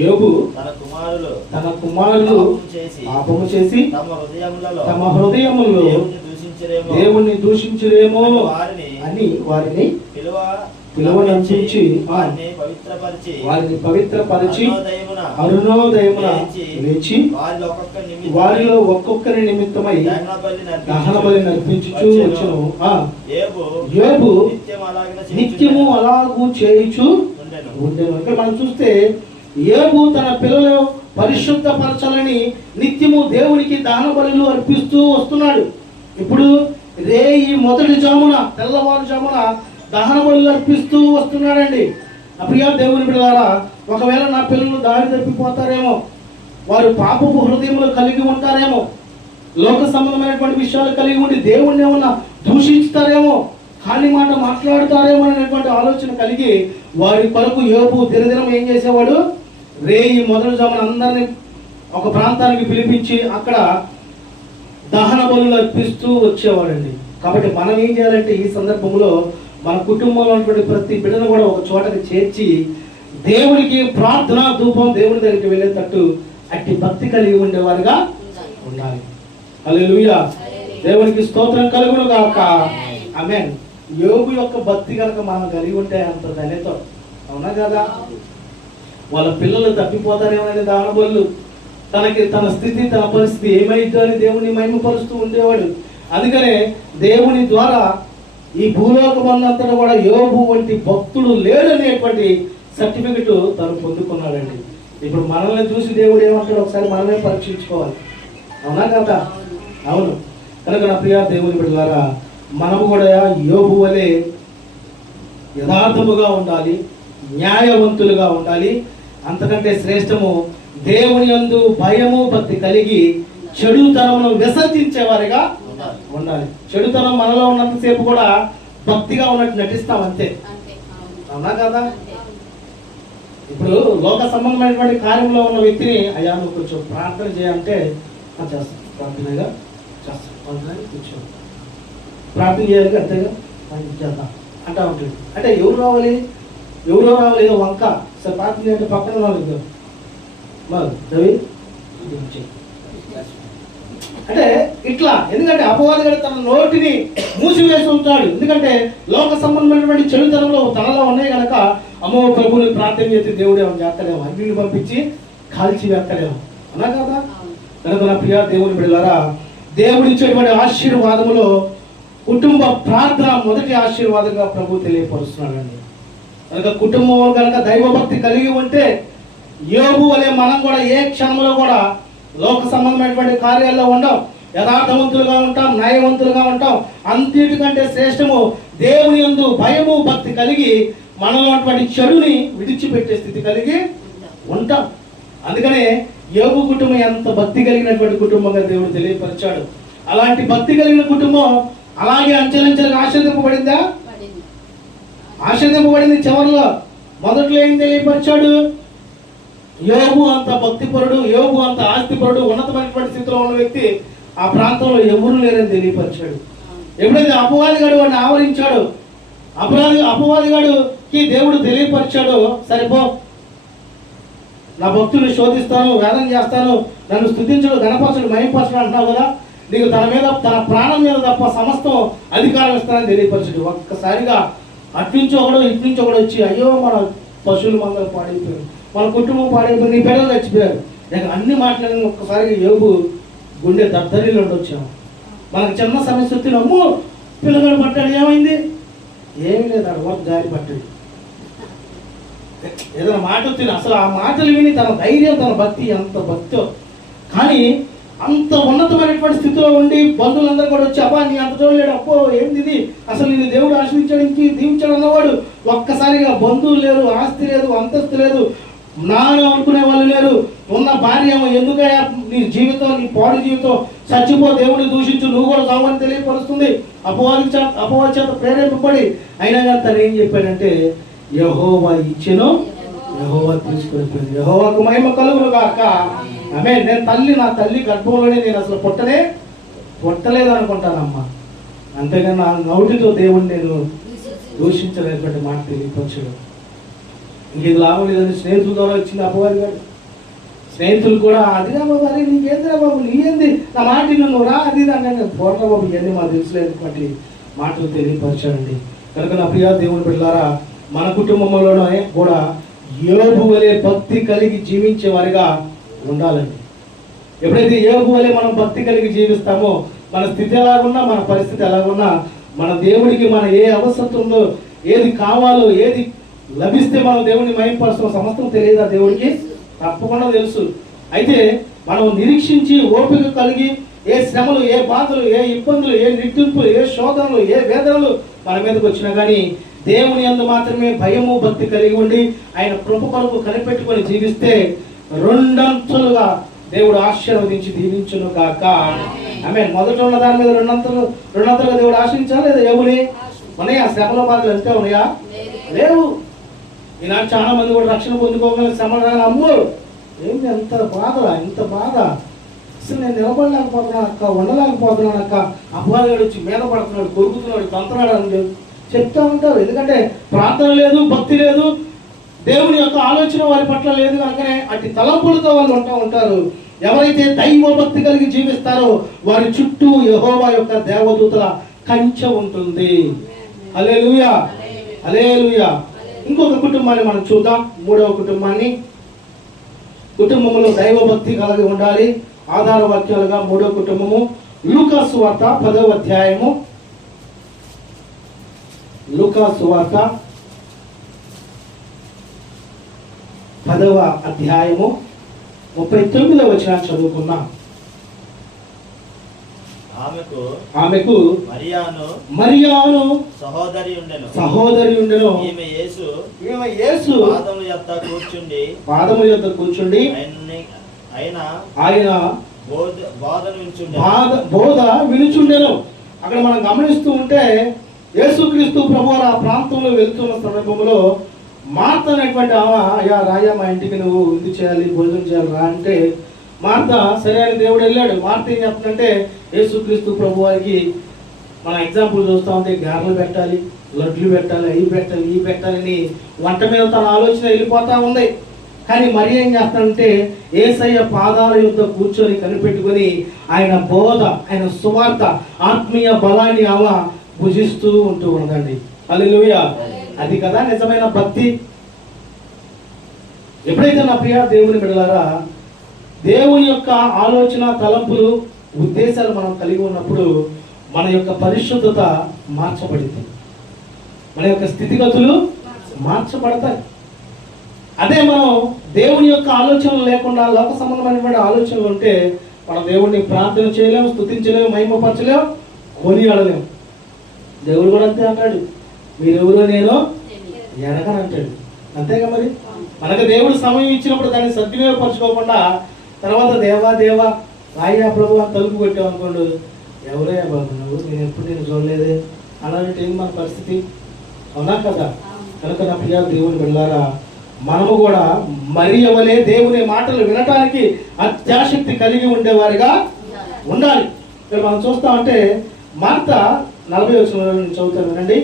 యోబు తన కుమారులు పాపము చేసి తమ హృదయములలో దేవుణ్ణి దూషించురేమో అని వారిని పిలువనంపించి వారిని పవిత్రపరిచి అరుణోదయమున లేచి వారిలో ఒక్కొక్కరి నిమిత్తమై దహన బలి నర్పించుచు వచ్చును. యోబు నిత్యము అలాగూ చేయుచు ఉండెను. ఇక్కడ మనం చూస్తే యోబు తన పిల్లలు పరిశుద్ధపరచాలని నిత్యము దేవునికి దహన బలులు అర్పిస్తూ వస్తున్నాడు. ఇప్పుడు ఈ మొదటి జామున తెల్లవారుజామున దహన బలులు అర్పిస్తూ వస్తున్నాడండి. ప్రియ దేవుని బిడ్డలారా, ఒకవేళ నా పిల్లలు దారి తప్పిపోతారేమో, వారు పాపపు హృదయములు కలిగి ఉంటారేమో, లోక సంబంధమైనటువంటి విషయాలు కలిగి ఉండి దేవుణ్ణి ఏమన్నా దూషిస్తారేమో, ఖాళీ మాట మాట్లాడుతారేమో అనేటువంటి ఆలోచన కలిగి వారి కొరకు యోబు దినదినం ఏం చేసేవాడు? ఈ మొదటి జామున అందరినీ ఒక ప్రాంతానికి పిలిపించి అక్కడ దహన బలులు అర్పిస్తూ వచ్చేవాడండి. కాబట్టి మనం ఏం చేయాలంటే ఈ సందర్భంలో మన కుటుంబంలో ఉన్నటువంటి ప్రతి బిడ్డను కూడా ఒక చోటకి చేర్చి దేవునికి ప్రార్థనా ధూపం దేవుని దగ్గరికి వెళ్ళేటట్టు అట్టి భక్తి కలిగి ఉండేవారుగా ఉండాలి. హల్లెలూయా. దేవునికి స్తోత్రం కలుగును గాక. ఆమేన్. యోబు యొక్క భక్తి కనుక మనం కలిగి ఉంటే అంత ధన్యత, అవునా కదా? వాళ్ళ పిల్లలు తప్పిపోతారేమో దహన బలులు, తన స్థితి తన పరిస్థితి ఏమైందో అని దేవుని మహిమపరుస్తూ ఉండేవాడు. అందుకనే దేవుని ద్వారా ఈ భూలోకమంతా కూడా యోబు వంటి భక్తుడు లేడనేటువంటి సర్టిఫికెట్ తను పొందుకున్నాడండి. ఇప్పుడు మనల్ని చూసి దేవుడు ఏమంటాడు ఒకసారి మనమే పరీక్షించుకోవాలి, అవునా కదా? అవును. కనుక నా ప్రియ దేవుని బిడ్డలారా, మనము కూడా యోబు వలె యథార్థముగా ఉండాలి, న్యాయవంతులుగా ఉండాలి. అంతకంటే శ్రేష్టము దేవుని యందు భయము భక్తి కలిగి చెడుతనమును విసర్జించేవారిగా ఉండాలి. చెడుతనం మనలో ఉన్నంతసేపు కూడా భక్తిగా ఉన్నట్టు నటిస్తాం, అంతే, అవునా కదా? ఇప్పుడు లోక సంబంధమైనటువంటి కార్యంలో ఉన్న వ్యక్తిని అయ్యా నువ్వు కొంచెం ప్రార్థన చేయాలంటే చేస్తాం, ప్రార్థనగా చేస్తాం, కూర్చో ప్రార్థన చేయాలి అంతేగా చేద్దాం అంటా ఉంటుంది. అంటే ఎవరు రావాలి ఏదో వంక సరే ప్రార్థన చేయాలంటే పక్కన వాళ్ళు రవి అంటే ఇట్లా. ఎందుకంటే అపవాదిగాడు తన నోటిని మూసివేసి ఉంటాడు. ఎందుకంటే లోక సంబంధమైనటువంటి చెడుతనంలో తనలో ఉన్నాయి కనుక అమ్మో ప్రభుని ప్రార్థన చేసి దేవుడు ఏమో చేస్తాడేమో, అగ్నిని పంపించి కాల్చి వేస్తాడేమో, అన్నా కదా? కనుక నా ప్రియ దేవుని బిడ్డలారా, దేవుడిచ్చేటువంటి ఆశీర్వాదములో కుటుంబ ప్రార్థన మొదటి ఆశీర్వాదంగా ప్రభు తెలియపరుస్తున్నాడండి. కనుక కుటుంబం కనుక దైవభక్తి కలిగి ఉంటే యోబు వలె మనం కూడా ఏ క్షణంలో కూడా లోక సంబంధమైనటువంటి కార్యాల్లో ఉండం, యథార్థవంతులుగా ఉంటాం, న్యాయవంతులుగా ఉంటాం. అంతటికంటే శ్రేష్టము దేవుని యందు భయము భక్తి కలిగి మనలో ఉన్నటువంటి చెడుని విడిచిపెట్టే స్థితి కలిగి ఉంటాం. అందుకనే యోబు కుటుంబం ఎంత భక్తి కలిగినటువంటి కుటుంబంగా దేవుడు తెలియపరిచాడు. అలాంటి భక్తి కలిగిన కుటుంబం అలాగే అంచెలంచెలుగా ఆశీర్వదింపబడిందా? ఆశీర్వదింపబడింది. చివరిలో మొదట్లో ఏం తెలియపరిచాడు? యోబు అంత భక్తిపరుడు, యోబు అంత ఆస్తిపరుడు, ఉన్నతమైనటువంటి స్థితిలో ఉన్న వ్యక్తి ఆ ప్రాంతంలో ఎవరు లేరని తెలియపరిచాడు. ఎప్పుడైతే అపవాదిగాడు వాడిని ఆవరించాడు, అపవాదిగాడుకి దేవుడు తెలియపరిచాడు, సరిపో నా భక్తుల్ని శోధిస్తాను, వేదన చేస్తాను, నన్ను స్తుతించడు, గణపరచడు, మహిమపరచడు అంటున్నావు కదా, నీకు తన మీద తన ప్రాణం మీద తప్ప సమస్తం అధికారం ఇస్తానని తెలియపరిచాడు. ఒక్కసారిగా అట్నుంచి ఒకడు ఇట్నుంచి ఒకడు వచ్చి అయ్యో మన పశువులు మందలు పాడైపోయారు, మన కుటుంబం పాడైపోయి, నీ పిల్లలు చచ్చిపోయారు, నేను అన్ని మాట్లాడిన ఒక్కసారిగా యోబు గుండె దద్దరిలో ఉండొచ్చాము. మనకు చిన్న సమస్య వస్తే అమ్మో పిల్లగాడు పట్టాడు, ఏమైంది? ఏమీ లేదు, అక్కడ జారి పట్టాడు. ఏదైనా మాట వచ్చింది, అసలు ఆ మాటలు విని తన ధైర్యం, తన భక్తి ఎంత భక్తో. కానీ అంత ఉన్నతమైనటువంటి స్థితిలో ఉండి బంధువులందరూ కూడా వచ్చి అబ్బా నీ అంత చూడలేడు, అప్పో ఏంది ఇది, అసలు నేను దేవుడు ఆశ్రయించడానికి దీవించాడు అన్నవాడు ఒక్కసారిగా బంధువులు లేరు, ఆస్తి లేదు, అంతస్తు లేదు, నాను అనుకునే వాళ్ళు లేరు. ఉన్న భార్య ఏమో ఎందుకయ్యా నీ జీవితం, నీ పాడు జీవితం, చచ్చిపో, దేవుడిని దూషించు, నువ్వు కూడా చావని తెలియపరుస్తుంది. అపవాది చేత ప్రేరేపబడి అయినా కానీ తను ఏం చెప్పాడంటే యెహోవా ఇచ్చెను, యెహోవా తీసుకొని, యెహోవాకు మహిమ కలుగును గాక. ఆమేన్. నా తల్లి గర్భంలోనే నేను అసలు పుట్టలేదు అనుకుంటానమ్మా, అంతేగాని నా నోటితో దేవుడిని నేను దూషించలేటువంటి మాట తెలియపరచడం. ఇంక ఇది లాభం లేదని స్నేహితుల ద్వారా వచ్చింది అపవాది గారు. స్నేహితులు కూడా అదిగా బాబు, అరే నీకేందిరా బాబు, నీకేంది, నా మాట నువ్వు రా, అది అన్నాను. పూర్ణ బాబు ఇవన్నీ మాకు తెలుసులేటువంటి మాటలు తెలియపరచాడండి. కనుక నా ప్రియ దేవుని బిడ్డలారా, మన కుటుంబంలోనే కూడా యోబు వలె భక్తి కలిగి జీవించే వారిగా ఉండాలండి. ఎప్పుడైతే యోబు వలె మనం భక్తి కలిగి జీవిస్తామో, మన స్థితి ఎలాగున్నా, మన పరిస్థితి ఎలాగున్నా, మన దేవుడికి మన ఏ అవసరం ఉందో, ఏది కావాలో, ఏది లభిస్తే మనం దేవుడిని మహిమపరుస్తాం సమస్తం తెలియదా దేవుడికి? తప్పకుండా తెలుసు. అయితే మనం నిరీక్షించి ఓపిక కలిగి ఏ శ్రమలు, ఏ బాధలు, ఏ ఇబ్బందులు, ఏ నిట్టూర్పులు, ఏ శోధనలు, ఏ వేదనలు మన మీదకి వచ్చినా కానీ దేవుని యందు మాత్రమే భయము భక్తి కలిగి ఉండి ఆయన కృప కొరకు కనిపెట్టుకొని జీవిస్తే రెండంతలుగా దేవుడు ఆశీర్వదించి దీవించును గాక. ఆమేన్. మొదట ఉన్న దాని మీద రెండంతలుగా దేవుడు ఆశించాలి లేదా? ఏముని ఉన్నాయా? శ్రమలో బాధలు ఎంతే ఉన్నాయా? లేవు. ఈనాడు చాలా మంది కూడా రక్షణ పొందుకోగల శ్రమ అమ్మో ఏంటి ఎంత బాధ, అసలు నేను నిలబడలేకపోతున్నాను అక్క, ఉండలేకపోతున్నాను అక్క, అపవాదుడు వచ్చి మీద పడుతున్నాడు, కొరుకుతున్నాడు, తంతున్నాడు అని చెప్తా ఉంటారు. ఎందుకంటే ప్రార్థన లేదు, భక్తి లేదు, దేవుని యొక్క ఆలోచన వారి పట్ల లేదు. కనుకనే అట్టి తలంపులతో వాళ్ళు ఉంటారు. ఎవరైతే దైవ భక్తి కలిగి జీవిస్తారో వారి చుట్టూ యెహోవా యొక్క దేవదూతల కంచె ఉంటుంది. హల్లెలూయా, హల్లెలూయా. ఇంకొక కుటుంబాన్ని మనం చూద్దాం. మూడవ కుటుంబంలో దైవ భక్తి కలిగి ఉండాలి. ఆధార వాక్యాలుగా మూడవ కుటుంబము లూకా సువార్త 10వ అధ్యాయము, లూకా సువార్త 10వ అధ్యాయము 39వ వచనాన్ని చదువుకున్నాం. ఆమెకు మరియాను సహోదరి ఉండెను. ఈమె యేసు పాదముల యొద్ద కూర్చుండి ఆయన బోధ వినుచుండెను. అక్కడ మనం గమనిస్తూ ఉంటే యేసుక్రీస్తు ప్రభువారు ఆ ప్రాంతంలో వెళ్తున్న సందర్భంలో మార్త అనేటువంటి ఆమె, అయ్యా రాయా మా ఇంటికి నువ్వు ఇది చేయాలి, భోజనం చేయాలి రా అంటే మార్త సరే అని దేవుడు వెళ్ళాడు. మార్త ఏం చెప్తుందంటే యేసుక్రీస్తు ప్రభువారికి మన ఎగ్జాంపుల్ చూస్తూ ఉంటే గారెలు పెట్టాలి, లడ్లు పెట్టాలి, అవి పెట్టాలి, ఇవి పెట్టాలని వంట మీద తన ఆలోచన వెళ్ళిపోతా ఉంది. కానీ మరి ఏం చేస్తానంటే యేసయ్య పాదాల యొద్ద కూర్చొని కనిపెట్టుకొని ఆయన బోధ, ఆయన సువార్త, ఆత్మీయ బలాన్ని ఆమె భుజిస్తూ ఉంటూ ఉందండి. హల్లెలూయా. అది కదా నిజమైన భక్తి. ఎప్పుడైతే నా ప్రియ దేవుని బిడ్డలారా దేవుని యొక్క ఆలోచన, తలంపులు, ఉద్దేశాలు మనం కలిగి ఉన్నప్పుడు మన యొక్క పరిశుద్ధత మార్చబడింది, మన యొక్క స్థితిగతులు మార్చబడతాయి. అదే మనం దేవుని యొక్క ఆలోచనలు లేకుండా లోక సంబంధమైనటువంటి ఆలోచనలు ఉంటే మన దేవుడిని ప్రార్థన చేయలేము, స్తుతించలేము, మహిమపరచలేము, కొనియాడలేము. దేవుడు కూడా అంతే అంటాడు, మీరెవరో నేను ఎరగనంటాడు. అంతేగా మరి మనకు దేవుడు సమయం ఇచ్చినప్పుడు దాన్ని సద్వినియోగపరచుకోకుండా తర్వాత దేవా రాయ్యా ప్రభు అని తలుపు కొట్టావు అనుకోండు, ఎవరయ్యా బాబు నువ్వు, నేను ఎప్పుడు నేను చూడలేదే అలాంటి ఏంటి మన పరిస్థితి? అవునా కదా? కనుక నా ప్రియ దేవుని బిడ్డలారా మనము కూడా మరి ఎవలే దేవుని మాటలు వినటానికి అత్యాసక్తి కలిగి ఉండేవారిగా ఉండాలి. ఇక్కడ మనం చూస్తామంటే మార్త 40వ వచనం చదువుతాను వినండి.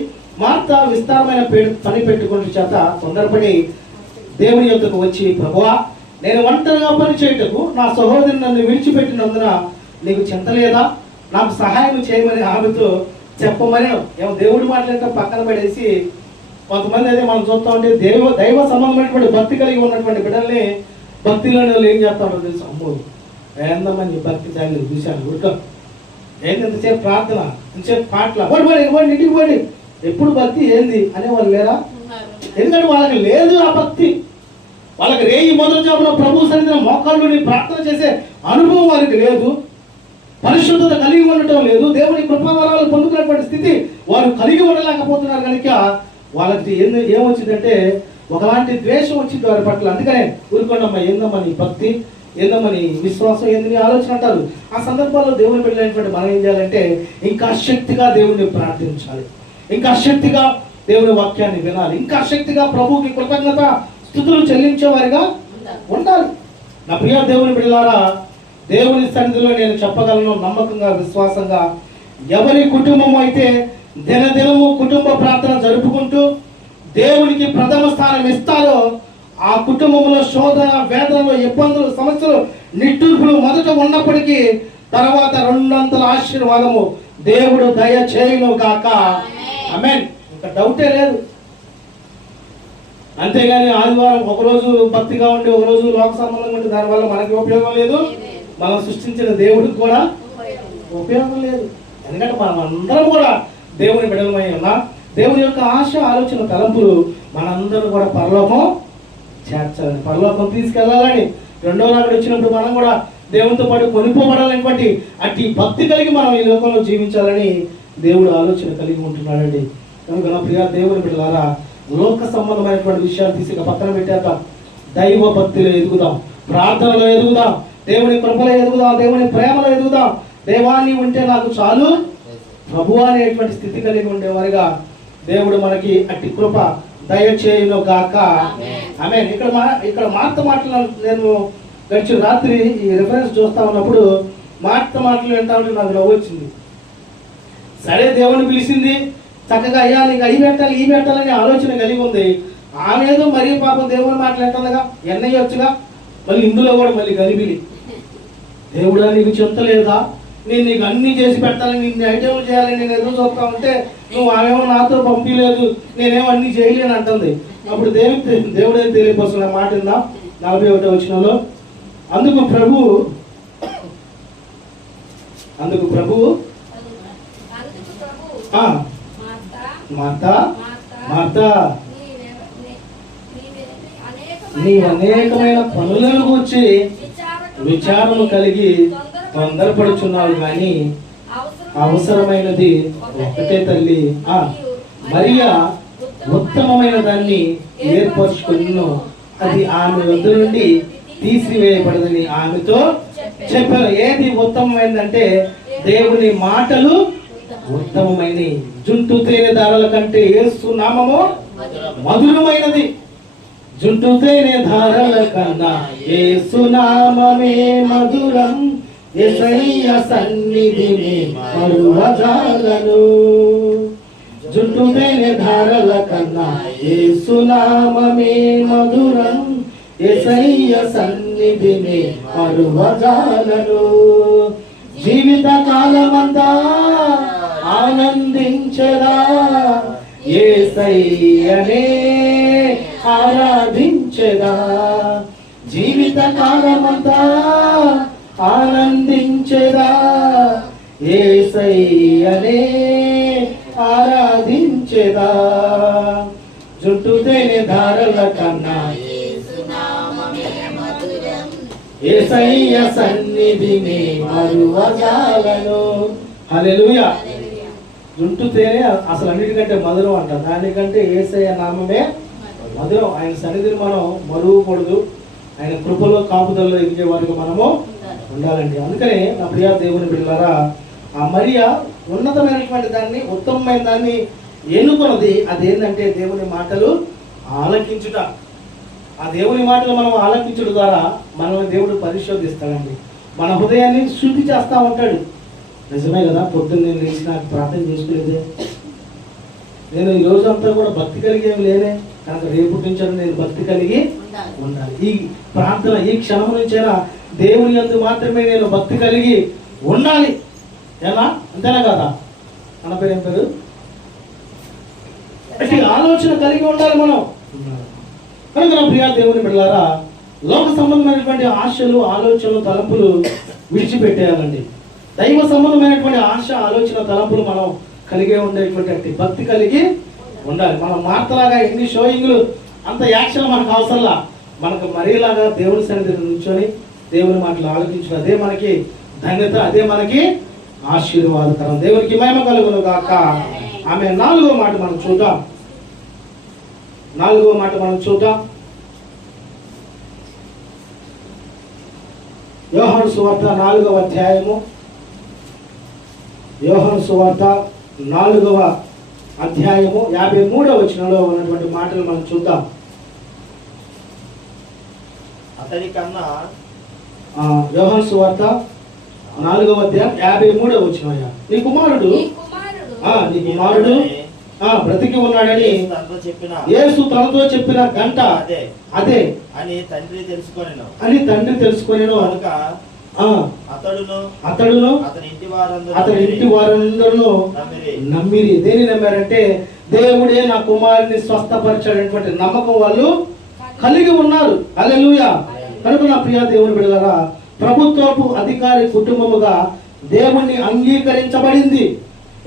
మార్త విస్తారమైన పని పెట్టుకుని చేత తొందరపడి దేవుని యొద్దకు వచ్చి, ప్రభువా నేను ఒంటరిగా పని చేయుటకు నా సహోదరుని నన్ను విడిచిపెట్టినందున నీకు చింత లేదా? నాకు సహాయం చేయమని ఆమెతో చెప్పమని. ఏమో దేవుడి మాటలంటే పక్కన పడేసి కొంతమంది అయితే మనం చూస్తూ ఉంటే దైవ సంబంధమైనటువంటి భక్తి కలిగి ఉన్నటువంటి బిడ్డల్ని భక్తిలోని వాళ్ళు ఏం చేస్తాడో తెలుసు, అమ్మో ఏందమ్మని భక్తి చాలి చూశాను ఉడక ఏంటి ఇంతసేపు ప్రార్థన, ఇంతసేపు పాటల ఇంటికి పోయి ఎప్పుడు భక్తి ఏంది అనేవాళ్ళు లేరా? ఎందుకంటే వాళ్ళకి లేదు ఆ భక్తి. వాళ్ళకి రేయి మొదటి జాబులో ప్రభు సన్నిధిలో మోకాళ్ళుని ప్రార్థన చేసే అనుభవం వారికి లేదు, పరిశుద్ధత కలిగి ఉండటం లేదు, దేవుని కృపావరాలు పొందుకున్నటువంటి స్థితి వారు కలిగి ఉండలేకపోతున్నారు. కనుక వాళ్ళకి ఏమొచ్చిందంటే ఒకలాంటి ద్వేషం వచ్చింది వారి పట్ల. అందుకనే ఊరుకోండమ్మా, ఏందమ్మా నీ భక్తి, ఏందమ్మా నీ విశ్వాసం, ఏంది నీ ఆలోచన అంటారు. ఆ సందర్భాల్లో దేవుని బిడ్డలైనటువంటి మనం ఏం చేయాలంటే ఇంకా శక్తిగా దేవుణ్ణి ప్రార్థించాలి, ఇంకా శక్తిగా దేవుని వాక్యాన్ని వినాలి, ఇంకా శక్తిగా ప్రభువుకి కృతజ్ఞత స్తుతులు చెల్లించేవారిగా ఉండాలి. నా ప్రియ దేవుని బిడ్డలారా, దేవుని సన్నిధిలో నేను చెప్పగలను నమ్మకంగా, విశ్వాసంగా, ఎవరి కుటుంబం అయితే దినదినము కుటుంబ ప్రార్థన జరుపుకుంటూ దేవునికి ప్రథమ స్థానం ఇస్తారో ఆ కుటుంబంలో శోధన, వేదనలు, ఇబ్బందులు, సమస్యలు, నిట్టూర్పులు మొదట ఉన్నప్పటికీ తర్వాత రెండంతల ఆశీర్వాదము దేవుడు దయచేయును గాక. ఆమేన్. ఇంకా డౌటే లేదు. అంతేగాని ఆదివారం ఒకరోజు భక్తిగా ఉండి ఒకరోజు లోక సంబంధంగా ఉండి దానివల్ల మనకి ఉపయోగం లేదు, మనం సృష్టించిన దేవుడికి కూడా ఉపయోగం లేదు. ఎందుకంటే మనం అందరం కూడా దేవుని బిడ్డలమై ఉన్నా దేవుని యొక్క ఆశ, ఆలోచన, తలంపులు మనందరూ కూడా పరలోకం చేర్చాలని, పరలోకం తీసుకెళ్లాలని, రెండో రాకడ వచ్చినప్పుడు మనం కూడా దేవునితో పాటు కొనిపోబడాలనేటువంటి అట్టి భక్తి కలిగి మనం ఈ లోకంలో జీవించాలని దేవుడు ఆలోచన కలిగి ఉంటున్నాడండి. కనుక నా ప్రియ దేవుని బిడ్డలారా, లోక సంబంధమైనటువంటి విషయాలు తీసి పక్కన పెట్టాక దైవ భక్తిలో ఎదుగుదాం, ప్రార్థనలో ఎదుగుదాం, దేవుని కృపలో ఎదుగుదాం, దేవుని ప్రేమలో ఎదుగుదాం. దేవాన్ని ఉంటే నాకు చాలు ప్రభువా అనేటువంటి స్థితి కలిగి ఉండేవారిగా దేవుడు మనకి అట్టి కృప దయచేయును గాక. ఆమేన్. ఇక్కడ మార్త మాటలు నేను గడిచిన రాత్రి ఈ రిఫరెన్స్ చూస్తా ఉన్నప్పుడు మార్త మాటలు వింటా ఉంటే నాకు నవ్వు వచ్చింది. సరే, దేవుని పిలిచింది చక్కగా, అయ్యా నీకు అయి పెట్టాలి, ఈ పెట్టాలని ఆలోచన కలిగి ఉంది. ఆమెదో మరీ పాపం దేవుని మాటలు ఎట్టాలిగా, ఎన్నయ్యొచ్చుగా. మళ్ళీ ఇందులో కూడా మళ్ళీ గలిబిలి, దేవుడా నీకు చింతలేదా, నేను నీకు అన్ని చేసి పెట్టాలని, నిన్ను ఐటెంలు చేయాలని నేను ఎదురు చూస్తా ఉంటే నువ్వు ఆమెమో నాతో పంపించలేదు, నేనేమో అన్ని చేయలేని అంటుంది. అప్పుడు దేవుడే తెలియపరుస్తున్న మాట ఉందా 41వ వచనంలో, అందుకు ప్రభువు మార్తా నీవు అనేకమైన పనులను గురించి విచారము కలిగి తొందరపడుచున్నావు, కానీ అవసరమైనది ఒక్కటే తల్లి. మరియా ఉత్తమమైన దాన్ని ఏర్పరచుకును, అది ఆమె వద్ద నుండి తీసివేయబడదని ఆమెతో చెప్పారు. ఏది ఉత్తమమైనదంటే దేవుని మాటలు ఉత్తమమైనవి. జుంటు తేనె ధారల కంటే యేసు నామము మధురమైనది. జుంటు తేనె ధారల కన్నా యేసు నామమే మధురం, యేసయ్య సన్నిధిని మరువజాలను. జుంటు తేనె ధారల కన్నా యేసు నామమే మధురం, యేసయ్య సన్నిధిని మరువజాలను. జీవిత కాలమంతా ఆనందించరా, యేసయ్యనే ఆరాధించరా. జీవిత కాలమంతా ఆనందించరా, యేసయ్యనే ఆరాధించరా. జుట్టు తేనె ధారల కన్నా యేసయ్య సన్నిధిని మరువజాలను. హల్లెలూయా. జుట్టు తేనె అసలు అన్నిటికంటే మధురం అంట, దానికంటే యేసయ్య నామమే మధురం. ఆయన సన్నిధిని మనం మరువకూడదు, ఆయన కృపలో కాపుదల్లో ఎదిగే వారికి మనము ఉండాలండి. అందుకనే నా ప్రియ దేవుని బిడ్డలారా, ఆ మరియా ఉన్నతమైనటువంటి దాన్ని, ఉత్తమమైన దాన్ని ఎన్నుకున్నది. అదేంటంటే దేవుని మాటలు ఆలకించుట. ఆ దేవుని మాటలు మనం ఆలకించడం ద్వారా మనల్ని దేవుడు పరిశోధిస్తాడండి, మన హృదయాన్ని శుద్ధి చేస్తూ ఉంటాడు. నిజమే కదా, పొద్దున్న నేను లేచి నాకు ప్రార్థన చేసుకోలేదే, నేను ఈ రోజు అంతా కూడా భక్తి కలిగి ఏమి లేనే, కనుక రేపటి నుంచి నేను భక్తి కలిగి ఉండాలి. ఈ ప్రార్థన ఈ క్షణం నుంచైనా దేవుని యందు మాత్రమే నేను భక్తి కలిగి ఉండాలి. ఎలా అంతేనా కదా, మన పేరు ఏం పేరు, ఆలోచన కలిగి ఉండాలి మనం. కనుక నా ప్రియ దేవుని బిడ్డలారా, లోక సంబంధమైనటువంటి ఆశలు, ఆలోచనలు, తలంపులు విడిచిపెట్టేయాలండి. దైవ సంబంధమైనటువంటి ఆశ, ఆలోచన, తలంపులు మనం కలిగే ఉండేటువంటి భక్తి కలిగి ఉండాలి. మనం మార్తలాగా ఎన్ని షోయింగ్లు, అంత యాక్షన్ మనకు అవసరంలా. మనకు మరీలాగా దేవుని సన్నిధిని నుంచొని దేవుని మాటలు ఆలోచించడం, అదే మనకి ధన్యత, అదే మనకి ఆశీర్వాదకరం. దేవునికి మహిమ కలుగును గాక. ఆమె 4వ మాట మనం చూద్దాం. 4వ మాట మనం చూద్దాం. యోహాను సువార్త 4వ అధ్యాయము, యోహాను సువార్త 4వ అధ్యాయము 53వ వచనంలో ఉన్నటువంటి మాటలు మనం చూద్దాం. అతడి కన్నా యోహాను సువార్త 4వ అధ్యాయం 53వ వచనం. నీ కుమారుడు బ్రతికి ఉన్నాడని యేసు తనతో చెప్పిన గంట అదే అని తండ్రి తెలుసుకొనెను. అతడును అతని ఇంటి వారందరూ నమ్మిరి. దేని నమ్మారంటే దేవుడే నా కుమారుని స్వస్థపరిచాడనేటువంటి నమ్మకం వాళ్ళు కలిగి ఉన్నారు. హల్లెలూయా. కనుక నా ప్రియ దేవుని బిడ్డలారా, ప్రభుత్వపు అధికారి కుటుంబముగా దేవుణ్ణి అంగీకరించబడింది.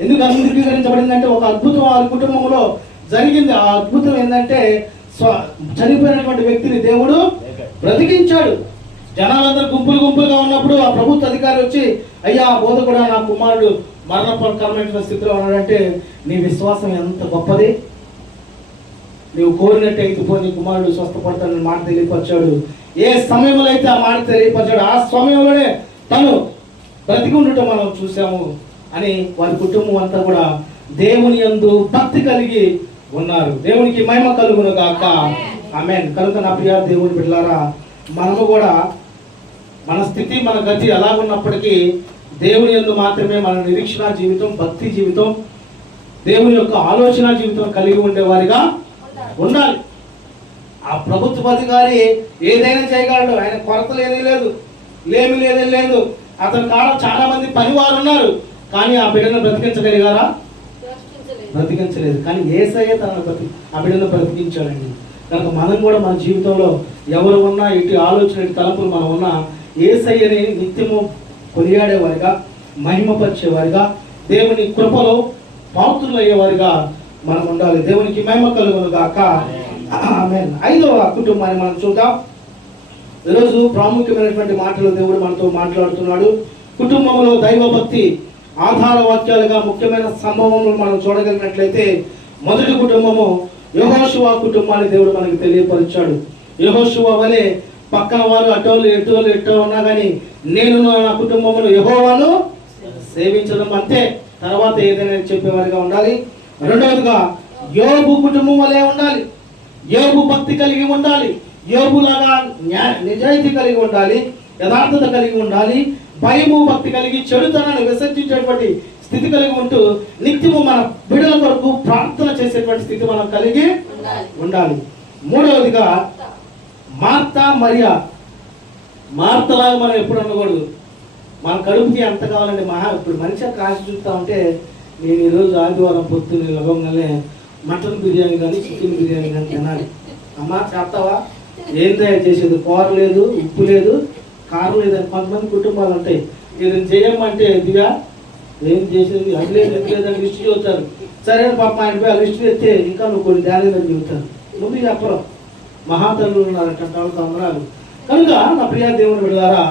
ఎందుకు అంగీకరించబడింది అంటే ఒక అద్భుతం వారి కుటుంబంలో జరిగింది. ఆ అద్భుతం ఏంటంటే చనిపోయినటువంటి వ్యక్తిని దేవుడు బ్రతికించాడు. జనాలందరూ గుంపులుగా ఉన్నప్పుడు ఆ ప్రభుత్వ అధికారి వచ్చి, అయ్యా బోధకుడా, నా కుమారుడు మరణకరమైన స్థితిలో ఉన్నాడంటే నీ విశ్వాసం ఎంత గొప్పది, నీవు కోరినట్టయితే నీ కుమారుడు స్వస్థపడతానని మాట తెలియపరిచాడు. ఏ సమయంలో అయితే ఆ మాట తెలియపరిచాడు, ఆ సమయంలోనే తను బ్రతికి ఉండటం మనం చూసాము అని వారి కుటుంబం అంతా కూడా దేవుని యందు భక్తి కలిగి ఉన్నారు. దేవునికి మహిమ కలుగును గాక. ఆమేన్. కనుక నా ప్రియ దేవుని బిడ్డలారా, మనము కూడా మన స్థితి మన గతి ఎలాగున్నప్పటికీ దేవుని యందు మాత్రమే మన నిరీక్షణ జీవితం, భక్తి జీవితం, దేవుని యొక్క ఆలోచన జీవితం కలిగి ఉండేవారిగా ఉండాలి. ఆ ప్రభుత్వ అధికారి ఏదైనా చేయగలడు. ఆయన కొరత లేదు, లేమి లేదు. అతని కాలం చాలా మంది పనివారు ఉన్నారు, కానీ ఆ బిడ్డను బ్రతికించగలిగారా? బ్రతికించలేదు. కానీ యేసయ్య ఆ బిడ్డను బ్రతికించాడండి. కనుక మనం కూడా మన జీవితంలో ఎవరు ఉన్నా, ఇటు ఆలోచన, ఇటు తలంపులు మనం ఉన్నా, యేసయ్యని నిత్యము కొనియాడేవారిగా, మహిమపరిచేవారిగా, దేవుని కృపలో పాత్రులు అయ్యేవారిగా మనం ఉండాలి. దేవునికి మహిమ కలుగును గాక. ఆమేన్. 5వ కుటుంబాన్ని మనం చూద్దాం. ఈరోజు ప్రాముఖ్యమైనటువంటి మాటలు దేవుడు మనతో మాట్లాడుతున్నాడు. కుటుంబంలో దైవభక్తి ఆధార వాక్యాలుగా ముఖ్యమైన సంభవములు మనం చూడగలిగినట్లయితే, మొదటి కుటుంబము యెహోషువ కుటుంబాన్ని దేవుడు మనకి తెలియపరిచాడు. యెహోషువ వలె పక్కన వారు అటోళ్ళు ఎటో ఉన్నా కానీ నేను నా కుటుంబమును యెహోవాను సేవించడం అంతే, తర్వాత ఏదైనా చెప్పేవారిగా ఉండాలి. రెండవదిగా యోబు కుటుంబం వలె ఉండాలి. యోబు భక్తి కలిగి ఉండాలి. యోబులాగా నిజాయితీ కలిగి ఉండాలి, యథార్థత కలిగి ఉండాలి, భయము భక్తి కలిగి చెడుతనాన్ని విసర్జించేటువంటి స్థితి కలిగి ఉంటూ నిత్యము మన బిడ్డల కొరకు ప్రార్థన చేసేటువంటి స్థితి మనం కలిగి ఉండాలి. మూడవదిగా మార్తా మరియా. మార్తలాగా మనం ఎప్పుడు ఉండకూడదు. మన కడుపుకి ఎంత కావాలంటే ఇప్పుడు మనిషి కాశ చూస్తూ ఉంటే, నేను ఈరోజు ఆదివారం పొద్దున్న లవంగానే మటన్ బిర్యానీ కానీ చికెన్ బిర్యానీ కానీ తినాలి. అమ్మా చెప్తావా? ఏం తయారు చేసేది? కూర లేదు, ఉప్పు లేదు, కారం లేదని కొంతమంది కుటుంబాలు ఉంటాయి. ఇది చేయమంటే దిగా ఏం చేసేది, అది లేదని లిస్ట్ చెబుతారు. సరే పాప ఆయన పోయి ఆ లిస్ట్ ఎత్తే ఇంకా నువ్వు కొన్ని తేలేదని చెబుతారు. ముందు చెప్పరు. మహాతల్లు ఉన్నారంటే వాళ్ళకి అమరాలు. కనుక నా ప్రియ దేవుని బిడ్డలారా,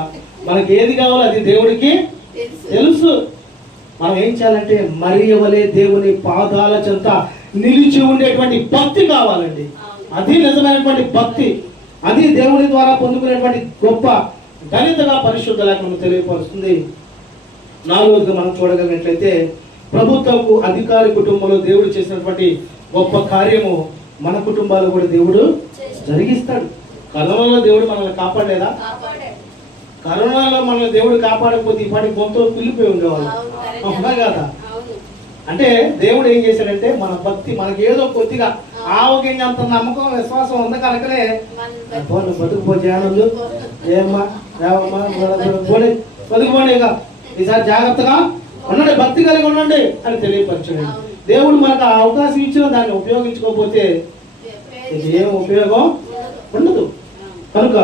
మనకి ఏది కావాలో అది దేవుడికి తెలుసు. మనం ఏం చేయాలంటే మరియ వలె దేవుని పాదాల చెంత నిలిచి ఉండేటువంటి భక్తి కావాలండి. అది నిజమైనటువంటి భక్తి. అది దేవుని ద్వారా పొందుకునేటువంటి గొప్ప ఘనతగా పరిశుద్ధ లేఖనం తెలియపరుస్తుంది. నాలుగోదిగా మనం చూడగలిగినట్లయితే, ప్రభుత్వపు అధికారి కుటుంబంలో దేవుడు చేసినటువంటి గొప్ప కార్యము మన కుటుంబాలు కూడా దేవుడు జరిగిస్తాడు. కరోనాలో దేవుడు మనల్ని కాపాడలేదా? కరోనాలో మనల్ని దేవుడు కాపాడకపోతే ఈ పాటి గొంతు పిల్లిపోయి ఉండేవాళ్ళు, అవునా కదా? అంటే దేవుడు ఏం చేశాడంటే, మన భక్తి మనకి ఏదో కొద్దిగా ఆరోగ్యంగా అంత నమ్మకం విశ్వాసం ఉంది కనుకనే బతుకుపోతే ఆనందు ఏమ్మా బతుకుపోండి, ఇక ఈసారి జాగ్రత్తగా ఉండండి, భక్తి కలిగి ఉండండి అని తెలియపరచండి. దేవుడు మనకు ఆ అవకాశం ఇచ్చిన దాన్ని ఉపయోగించుకోకపోతే ఏం ఉపయోగం ఉండదు. కనుక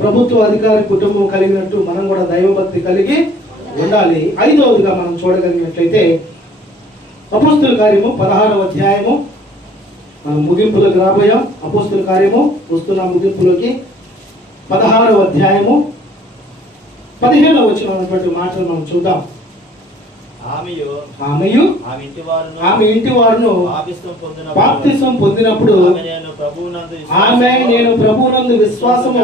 ప్రభుత్వ అధికారి కుటుంబం కలిగినట్టు మనం కూడా దైవభక్తి కలిగి ఉండాలి. 5వదిగా మనం చూడగలిగినట్లయితే, అపోస్తుల కార్యము 16వ అధ్యాయము, మనం ముగింపులోకి రాబోయాం. అపోస్తుల కార్యము వస్తున్న ముగింపులోకి 16వ అధ్యాయము 15వ వచనం మాటలు మనం చూద్దాం. ఆమెయు ఆమెయు ఆమె ఇంటి వారును ఆమె ఇంటి వారును బాప్తిసం పొందినప్పుడు ఆమె నేను ప్రభువునందు విశ్వాసము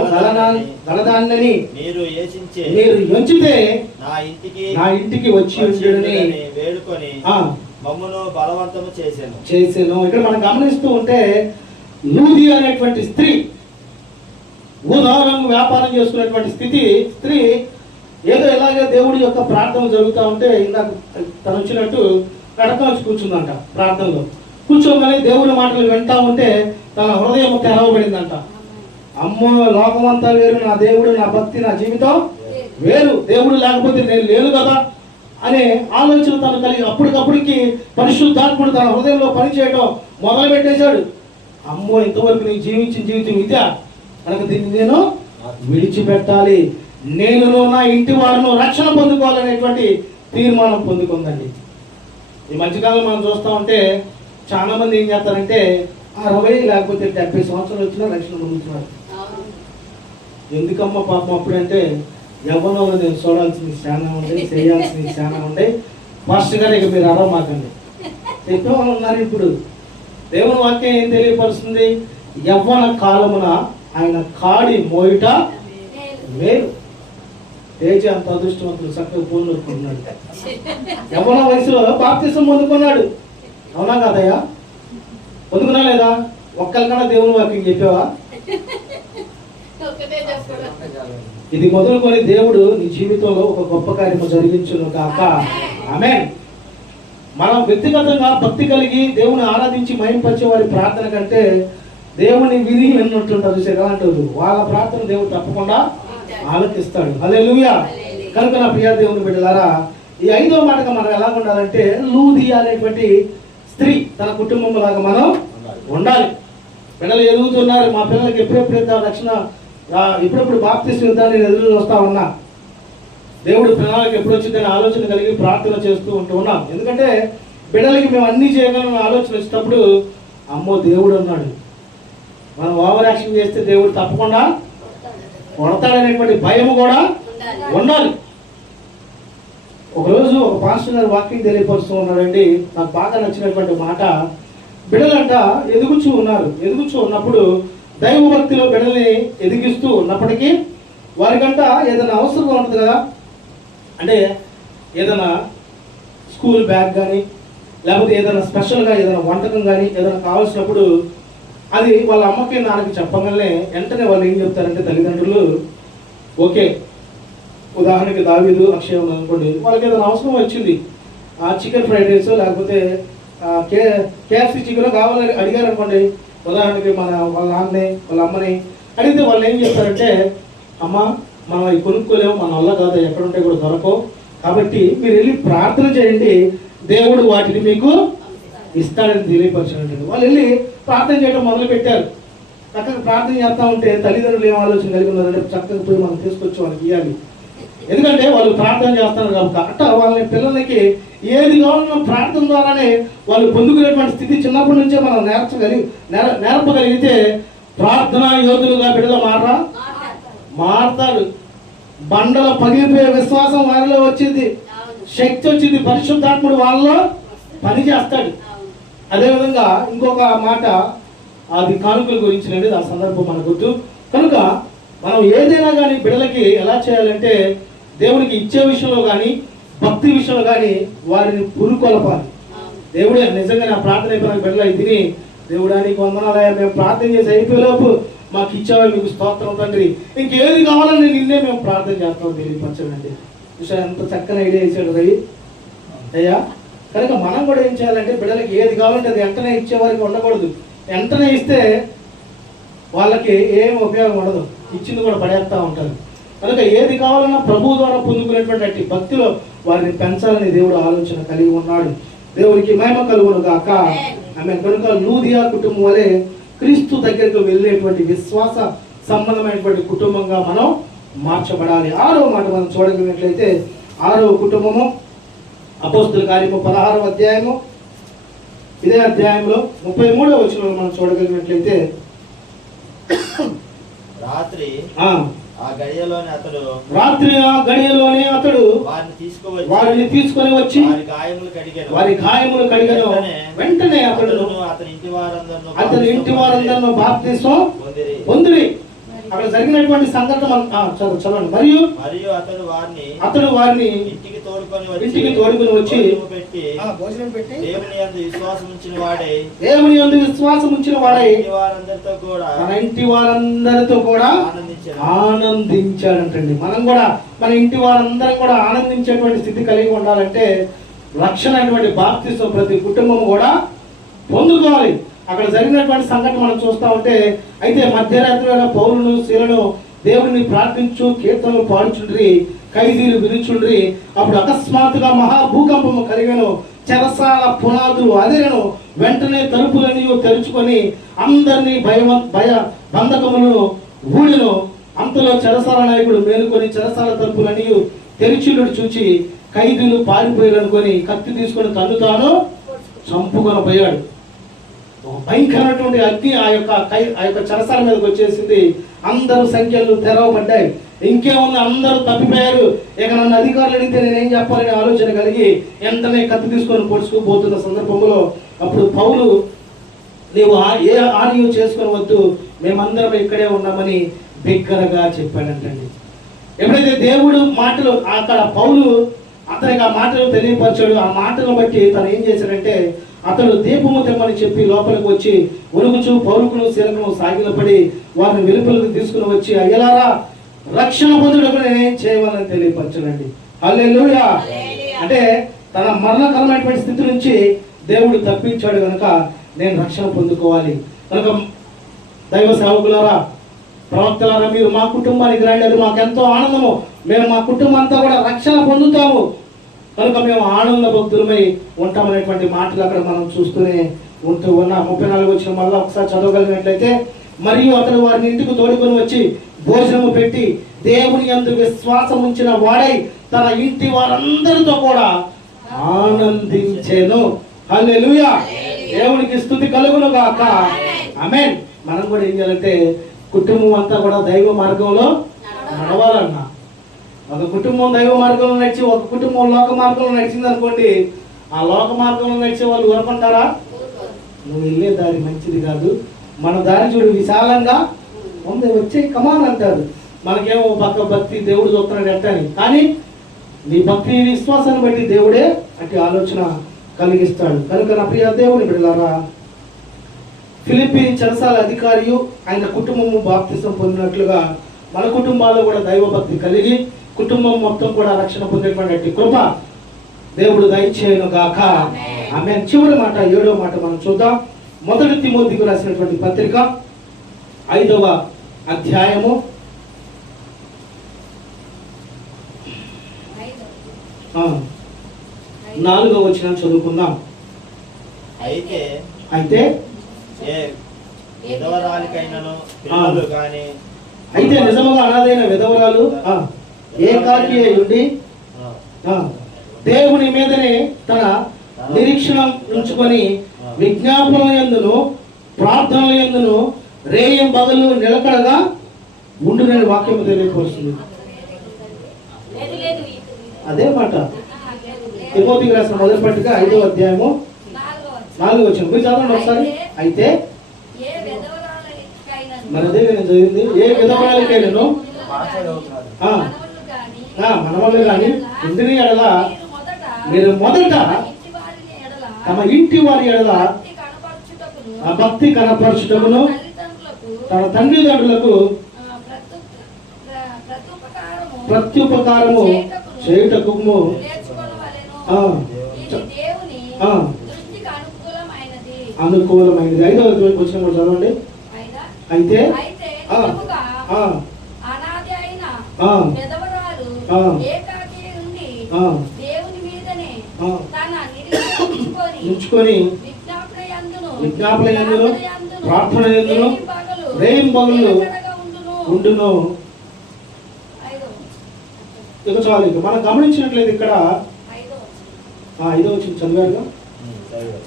గలదాన్నని మీరు ఎంచితే నా ఇంటికి వచ్చి ఉండునని వేడుకొని మమ్మను బలవంతము చేసాను. ఇక్కడ మనం గమనిస్తూ ఉంటే లూది అనేటువంటి స్త్రీ ఊదారంగు వ్యాపారం చేసుకునేటువంటి స్త్రీ ఏదో ఇలాగే దేవుడి యొక్క ప్రార్థన జరుగుతూ ఉంటే ఇందాక తను వచ్చినట్టు నడక వచ్చి కూర్చుందంట. ప్రార్థనలో కూర్చోగానే దేవుడి మాటలు వింటా ఉంటే తన హృదయం తెరవబడిందంట. అమ్మో, లోకమంతా వేరు, నా దేవుడు, నా భక్తి, నా జీవితం వేరు, దేవుడు లేకపోతే నేను లేను కదా అనే ఆలోచన తను కలిగి అప్పటికప్పటికి పరిశుద్ధాత్ముడు తన హృదయంలో పనిచేయడం మొదలు పెట్టేశాడు. అమ్మో, ఇంతవరకు నేను జీవించిన జీవితం ఇదే, కనుక దీన్ని నేను విడిచిపెట్టాలి, నేను నా ఇంటి వారిను రక్షణ పొందుకోవాలనేటువంటి తీర్మానం పొందుకుందండి. ఈ మధ్యకాలం మనం చూస్తూ ఉంటే చాలా మంది ఏం చేస్తారంటే 60 లేకపోతే 70 సంవత్సరాలు వచ్చినా రక్షణ పొందుతున్నారు. ఎందుకమ్మా పాపం అప్పుడంటే యవ్వనంలో నేను చూడాల్సింది చాలా ఉండే, చేయాల్సింది చాలా ఉండే, మాస్టర్ గారు ఇక మీరు అరవమాకండి చెప్పేవాళ్ళు ఉన్నారు. ఇప్పుడు దేవుని వాక్యం ఏం తెలియపరుస్తుంది? యవ్వన కాలమున ఆయన కాడి మోయిట మేలు. తేజ అంత అదృష్టవంతుడు, చక్కగా పూలు నొక్కున్నాడు, యవ్వన వయసులో బాప్తిసం పొందుకున్నాడు. అవునా కాదయ్యా? పొందుకున్నా లేదా? ఒక్కరికన్నా దేవుని వాక్యం చెప్పావా? ఇది మొదలుకొని దేవుడు నీ జీవితంలో ఒక గొప్ప కార్యము జరిగించును కాక. ఆమేన్. మనం వ్యక్తిగతంగా భక్తి కలిగి దేవుని ఆరాధించి మహింపరిచే వారి ప్రార్థన కంటే దేవుని విని విన్నట్టుంటారు చూసారు అంటారు, వాళ్ళ ప్రార్థన దేవుడు తప్పకుండా ఆలకిస్తాడు. హల్లెలూయా. కనుక నా ప్రియ దేవుని బిడ్డలారా, ఈ 5వ మాటగా మనం ఎలా ఉండాలంటే లూది అనేటువంటి స్త్రీ తన కుటుంబం లాగా మనం ఉండాలి. పిల్లలు ఎదుగుతున్నారు, మా పిల్లలకి ఎప్పుడెప్పుడు రక్షణ, ఎప్పుడెప్పుడు బాప్తిసం ఇద్దామని నేను ఎదురు చూస్తా ఉన్నా. దేవుడు ప్రణాళిక ఎప్పుడు వచ్చిందని ఆలోచన కలిగి ప్రార్థన చేస్తూ ఉన్నాం. ఎందుకంటే బిడ్డలకి మేము అన్ని చేయగలం ఆలోచన వచ్చినప్పుడు అమ్మో దేవుడు ఉన్నాడు, మనం ఓవర్ యాక్షన్ చేస్తే దేవుడు తప్పకుండా కొడతాడనేటువంటి భయం కూడా ఉండాలి. ఒకరోజు ఒక పాస్టర్ గారు వాక్యం తెలియపరుస్తూ ఉన్నాడండి. నాకు బాగా నచ్చినటువంటి మాట, బిడ్డలంట ఎదుగుచూ ఉన్నప్పుడు దైవ భక్తిలో బిడ్డల్ని ఎదిగిస్తూ ఉన్నప్పటికీ వారికంట ఏదైనా అవసరం ఉంటుంది కదా, అంటే ఏదైనా స్కూల్ బ్యాగ్ కానీ లేకపోతే ఏదైనా స్పెషల్గా ఏదైనా వంటకం కానీ ఏదైనా కావాల్సినప్పుడు అది వాళ్ళ అమ్మకి నాన్నకి చెప్పగానే వెంటనే వాళ్ళు ఏం చెప్తారంటే తల్లిదండ్రులు, ఓకే, ఉదాహరణకి దావీదు అక్షయం అనుకోండి, వాళ్ళకి ఏదైనా అవసరం వచ్చింది, చికెన్ ఫ్రైడ్ రైస్ లేకపోతే కేఎఫ్సీ చికెన్ కావాలని అడిగారు అనుకోండి, ఉదాహరణకి వాళ్ళ నాన్నని వాళ్ళ అమ్మని అడిగితే వాళ్ళు ఏం చేస్తారంటే, అమ్మ మనం అవి కొనుక్కోలేము, మన వల్ల కాదు, ఎక్కడుంటే కూడా దొరకవు, కాబట్టి మీరు వెళ్ళి ప్రార్థన చేయండి, దేవుడు వాటిని మీకు ఇస్తాడని తెలియపరచినట్టు వాళ్ళు వెళ్ళి ప్రార్థన చేయడం మొదలు పెట్టారు. చక్కగా ప్రార్థన చేస్తూ ఉంటే తల్లిదండ్రులు ఏం ఆలోచన కలిగి ఉన్నారంటే చక్కగా పోయి మనం తీసుకొచ్చి వాళ్ళకి ఇవ్వాలి, ఎందుకంటే వాళ్ళు ప్రార్థన చేస్తున్నారు కాబట్టి. అట్లా వాళ్ళ పిల్లలకి ఏది కావాలన్నా ప్రార్థన ద్వారానే వాళ్ళు పొందుకునేటువంటి స్థితి చిన్నప్పటి నుంచే మనం నేర్పగలిగితే ప్రార్థనా యోధులుగా బిడ్డలు మారతారు. బండల పగిలిపోయే విశ్వాసం వారిలో వచ్చింది, శక్తి వచ్చింది, పరిశుద్ధాత్ముడు వాళ్ళలో పని చేస్తాడు. అదేవిధంగా ఇంకొక మాట, అది కానుకల గురించినది, ఆ సందర్భం మనకు గుర్తు. కనుక మనం ఏదైనా కానీ బిడ్డలకి ఎలా చేయాలంటే దేవునికి ఇచ్చే విషయంలో కానీ భక్తి విషయంలో కానీ వారిని పురుకొలపాలి. దేవుడే నిజంగా నా ప్రార్థన అయిపోయిన బిడ్డలు తిని, దేవుడా నీకు వందనాలయ, మేము ప్రార్థన చేసి అయిపోయేలోపు మాకు ఇచ్చావా, మీకు స్తోత్రం తండ్రి, ఇంకేది కావాలని నిన్నే మేము ప్రార్థన చేస్తామని తెలియపరచండి. విషయం ఎంత చక్కని ఐడియా ఇచ్చాడు రవి అయ్యా. కనుక మనం కూడా ఏం చేయాలంటే బిడ్డలకి ఏది కావాలంటే అది వెంటనే ఇచ్చేవారికి ఉండకూడదు. వెంటనే ఇస్తే వాళ్ళకి ఏం ఉపయోగం ఉండదు, ఇచ్చింది కూడా పడేస్తూ ఉంటారు. కనుక ఏది కావాలన్నా ప్రభువు ద్వారా పొందుకునేటువంటి భక్తిలో వారిని పెంచాలని దేవుడు ఆలోచన కలిగి ఉన్నాడు. దేవుడికి మహిమ కలుగును గాక. ఆమె కనుక లూదియా కుటుంబం వలె క్రీస్తు దగ్గరకు వెళ్ళేటువంటి విశ్వాస సంబంధమైనటువంటి కుటుంబంగా మనం మార్చబడాలి. 6వ మాట మనం చూడగలిగినట్లయితే 6వ కుటుంబము అపోస్తుల కార్యము 16వ అధ్యాయము, ఇదే అధ్యాయంలో 33వ వచనంలో మనం చూడగలిగినట్లయితే, రాత్రి ఆ గడియలోనే అతడు రాత్రి ఆ గడియలోనే అతడు వారిని తీసుకొని వచ్చి వారి గాయములు కడిగెను. వెంటనే అతని ఇంటి వారందరూ బాప్తిస్మం పొందిరి. అక్కడ జరిగినటువంటి సంఘటన చదవండి. మరియు అతడు వారిని ఇంటికి తోడుకొని వచ్చి భోజనం పెట్టి దేవుని యందు విశ్వాసం ఉంచిన వాడై తన ఇంటి వారందరితో కూడా ఆనందించాడంటండి. మనం కూడా మన ఇంటి వారందరం కూడా ఆనందించేటువంటి స్థితి కలిగి ఉండాలంటే రక్షణ అనేటువంటి బాప్తిస్మం ప్రతి కుటుంబం కూడా పొందుకోవాలి. అక్కడ జరిగినటువంటి సంఘటన మనం చూస్తా ఉంటే, అయితే మధ్యరాత్రి వేళ పౌలును శీలను దేవుడిని ప్రార్థించు కీర్తనలు పాడుచుండ్రి, ఖైదీలు వినుచుండ్రి. అప్పుడు అకస్మాత్తుగా మహాభూకంపము కలిగెను, చెరసాల పునాదులు అదిరెను. వెంటనే తలుపులన్నీ తెరుచుకొని అందరినీ భయ బంధకములను ఊడెను. అంతలో చెరసాల నాయకుడు మేలుకొని చెరసాల తలుపులన్నీ తెరిచినట్టు చూచి ఖైదీలు పారిపోయారనుకొని కత్తి తీసుకొని తన్ను తాను చంపుకొని పోయాడు. భయంకరమైనటువంటి అగ్ని ఆ యొక్క చెరసాల మీదకి వచ్చేసింది. అందరూ సంఖ్యలు తెరవబడ్డాయి. ఇంకేముంది, అందరూ తప్పిపోయారు. ఇక నన్ను అధికారులు అడిగితే నేనేం చెప్పాలనే ఆలోచన కలిగి వెంటనే కత్తి తీసుకొని పొడుచుకుపోతున్న సందర్భంలో అప్పుడు పౌలు, నీవు ఏ హాని చేసుకొని వద్దు, మేమందరం ఇక్కడే ఉన్నామని బిగ్గరగా చెప్పాడంటండి. ఎప్పుడైతే దేవుడు మాటలు అక్కడ పౌలు అతనికి ఆ మాటలు తెలియపరిచాడు, ఆ మాటలను బట్టి తను ఏం చేశాడంటే అతడు దీపము తెమ్మని చెప్పి లోపలికి వచ్చి ఉరుగుచు పౌలుకును శీలకును సాగిలపడి వారిని వెలుపలకు తీసుకుని వచ్చి అయ్యలారా రక్షణ పొందుటకు నేనేం చేయవాలని తెలియపరచాడండి. హల్లెలూయా. అంటే తన మరణకరమైనటువంటి స్థితి నుంచి దేవుడు తప్పించాడు కనుక నేను రక్షణ పొందుకోవాలి. కనుక దైవ సేవకులారా, ప్రవక్తలారా, మీరు మా కుటుంబానికి రండి, అది మాకెంతో ఆనందము. మేము మా కుటుంబం అంతా కూడా రక్షణ పొందుతాము కనుక మేము ఆనంద భక్తులమై ఉంటామనేటువంటి మాటలు అక్కడ మనం చూస్తూనే ఉంటూ ఉన్న 34 వచ్చిన మళ్ళీ ఒకసారి చదవగలిగినట్లయితే, మరియు అతడు వారిని ఇంటికి తోడుకొని వచ్చి భోజనము పెట్టి దేవుని యందు విశ్వాసం ఉంచిన వాడై తన ఇంటి వారందరితో కూడా ఆనందించెను. హల్లెలూయా. దేవునికి స్తుతి కలుగును గాక. ఆమేన్. మనం కూడా ఏం చేయాలంటే కుటుంబం అంతా కూడా దైవ మార్గంలో నడవాలన్నా. ఒక కుటుంబం దైవ మార్గంలో నడిచి ఒక కుటుంబం లోక మార్గంలో నడిచింది అనుకోండి, ఆ లోక మార్గంలో నడిచే వాళ్ళు ఊరకుంటారా? నువ్వు వెళ్ళే దారి మంచిది కాదు, మన దారి చూడు విశాలంగా ఉంది, వచ్చే కమాన్ అంటారు. మనకేమో పక్క భక్తి దేవుడు చూస్తున్నాడు ఎట్టని, కానీ నీ భక్తి విశ్వాసాన్ని బట్టి దేవుడే అట్టి ఆలోచన కలిగిస్తాడు. కనుక నా ప్రియ దేవుని బిడ్డలారా, ఫిలిప్పీ చెరసాల అధికారియు ఆయన కుటుంబము బాప్తిసం పొందినట్లుగా మన కుటుంబాల్లో కూడా దైవభక్తి కలిగి కుటుంబం మొత్తం కూడా రక్షణ పొందేటువంటి కృప దేవుడు దయచేయును గాక. ఆమేన్. చివరి మాట 7వ మాట మనం చూద్దాం. 1 తిమోతికి రాసినటువంటి పత్రిక 5వ అధ్యాయము 4వ వచనం చదువుకుందాం. అయితే అయితే నిజముగా అనాథైన విధవరాలు ఏకాకి ఉండి దేవుని మీదనే తన నిరీక్షణ ఉంచుకొని విజ్ఞాపన యందును ప్రార్థనల యందును రేయం పగలు నిలకడగా ఉండునని వాక్యం తెలియపరుస్తుంది. అదే మాట తిమోతికి రాసిన మొదటి పత్రిక 5వ అధ్యాయము 4వ వచనం. మీరు చదవండి ఒకసారి. అయితే మరి అదే నేను చదివింది, ఏ విధవరాలకైనను మనవాళ్ళు కానీ ఇంటిని ఎడల మీరు మొదట తమ ఇంటి వారి ఎడల ఆ భక్తి కనపరచుటకును తన తల్లిదండ్రులకు ప్రత్యుపకారము చేయుటకు అనుకూలమైనది. 5వ వచనం కూడా చదవండి. అయితే ఉంచుకొని విజ్ఞాపన యందును ప్రార్థన యందును రేయం పగలు ఉండును. ఇక చాలు. ఇక మనం గమనించినట్లయితే ఇక్కడ 5వ వచనం చదివారుగా.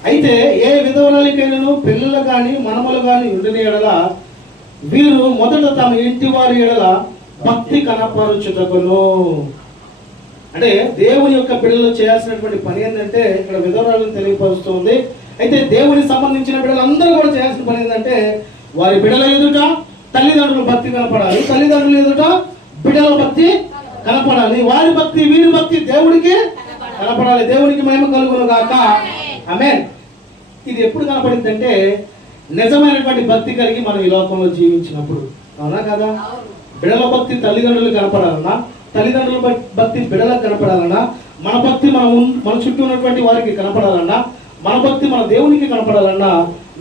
అయితే ఏ విధవరాలికైనను పిల్లలు గాని మనములు గాని ఉండిన ఎడల వీరు మొదట తమ ఇంటి వారి ఎడల భక్తి కనపరుచుటకును. అంటే దేవుని యొక్క బిడ్డలు చేయాల్సినటువంటి పని ఏంటంటే ఇక్కడ విధవరాలను తెలియపరుస్తుంది. అయితే దేవునికి సంబంధించిన బిడ్డలందరూ కూడా చేయాల్సిన పని ఏంటంటే వారి బిడ్డల ఎదుట తల్లిదండ్రుల భక్తి కనపడాలి, తల్లిదండ్రుల ఎదుట బిడ్డల భక్తి కనపడాలి, వారి భక్తి వీరి భక్తి దేవుడికి కనపడాలి. దేవునికి మహిమ కలుగును గాక. ఆమేన్. ఇది ఎప్పుడు కనపడిందంటే నిజమైనటువంటి భక్తి కలిగి మనం ఈ లోకంలో జీవించినప్పుడు. అవునా కదా? బిడల భక్తి తల్లిదండ్రులు కనపడాలన్నా, తల్లిదండ్రుల భక్తి బిడలకు కనపడాలన్నా, మన భక్తి మన చుట్టూ ఉన్నటువంటి వారికి కనపడాలన్నా, మన భక్తి మన దేవునికి కనపడాలన్నా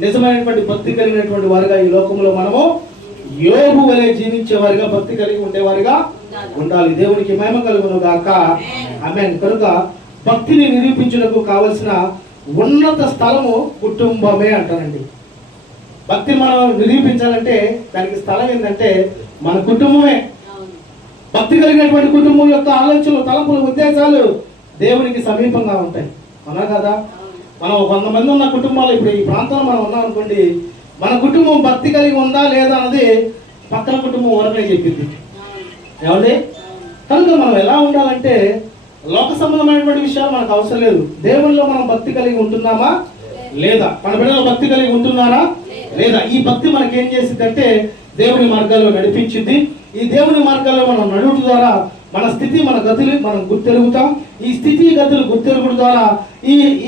నిజమైనటువంటి భక్తి కలిగినటువంటి వారిగా ఈ లోకంలో మనము యోబు వలె జీవించే వారిగా భక్తి కలిగి ఉండేవారిగా ఉండాలి. దేవునికి మహిమ కలుగును గాక. ఆమేన్. కనుక భక్తిని నిరూపించుటకు కావలసిన ఉన్నత స్థలము కుటుంబమే అంటారండి. భక్తిని మనం నిరూపించాలంటే దానికి స్థలం ఏంటంటే మన కుటుంబమే. భక్తి కలిగినటువంటి కుటుంబం యొక్క ఆలోచనలు, తలంపులు, ఉద్దేశాలు దేవునికి సమీపంగా ఉంటాయి. అవునా కదా? మనం 100 మంది ఉన్న కుటుంబాలు ఇప్పుడు ఈ ప్రాంతంలో మనం ఉన్నాం అనుకోండి, మన కుటుంబం భక్తి కలిగి ఉందా లేదా అన్నది పక్కన కుటుంబం వరకే చెప్పింది. ఏమండి? కనుక మనం ఎలా ఉండాలంటే లోక సంబంధమైనటువంటి విషయాలు మనకు అవసరం లేదు. దేవునిలో మనం భక్తి కలిగి ఉంటున్నామా లేదా, మన బిడ్డలో భక్తి కలిగి ఉంటున్నారా లేదా, ఈ భక్తి మనకి ఏం చేసిందంటే దేవుని మార్గాల్లో నడిపించింది. ఈ దేవుని మార్గాల్లో మనం నడువుట ద్వారా మన స్థితి, మన గతులు మనం గుర్తెరుగుతాం. ఈ స్థితి గతులు గుర్తెరుగుడు ద్వారా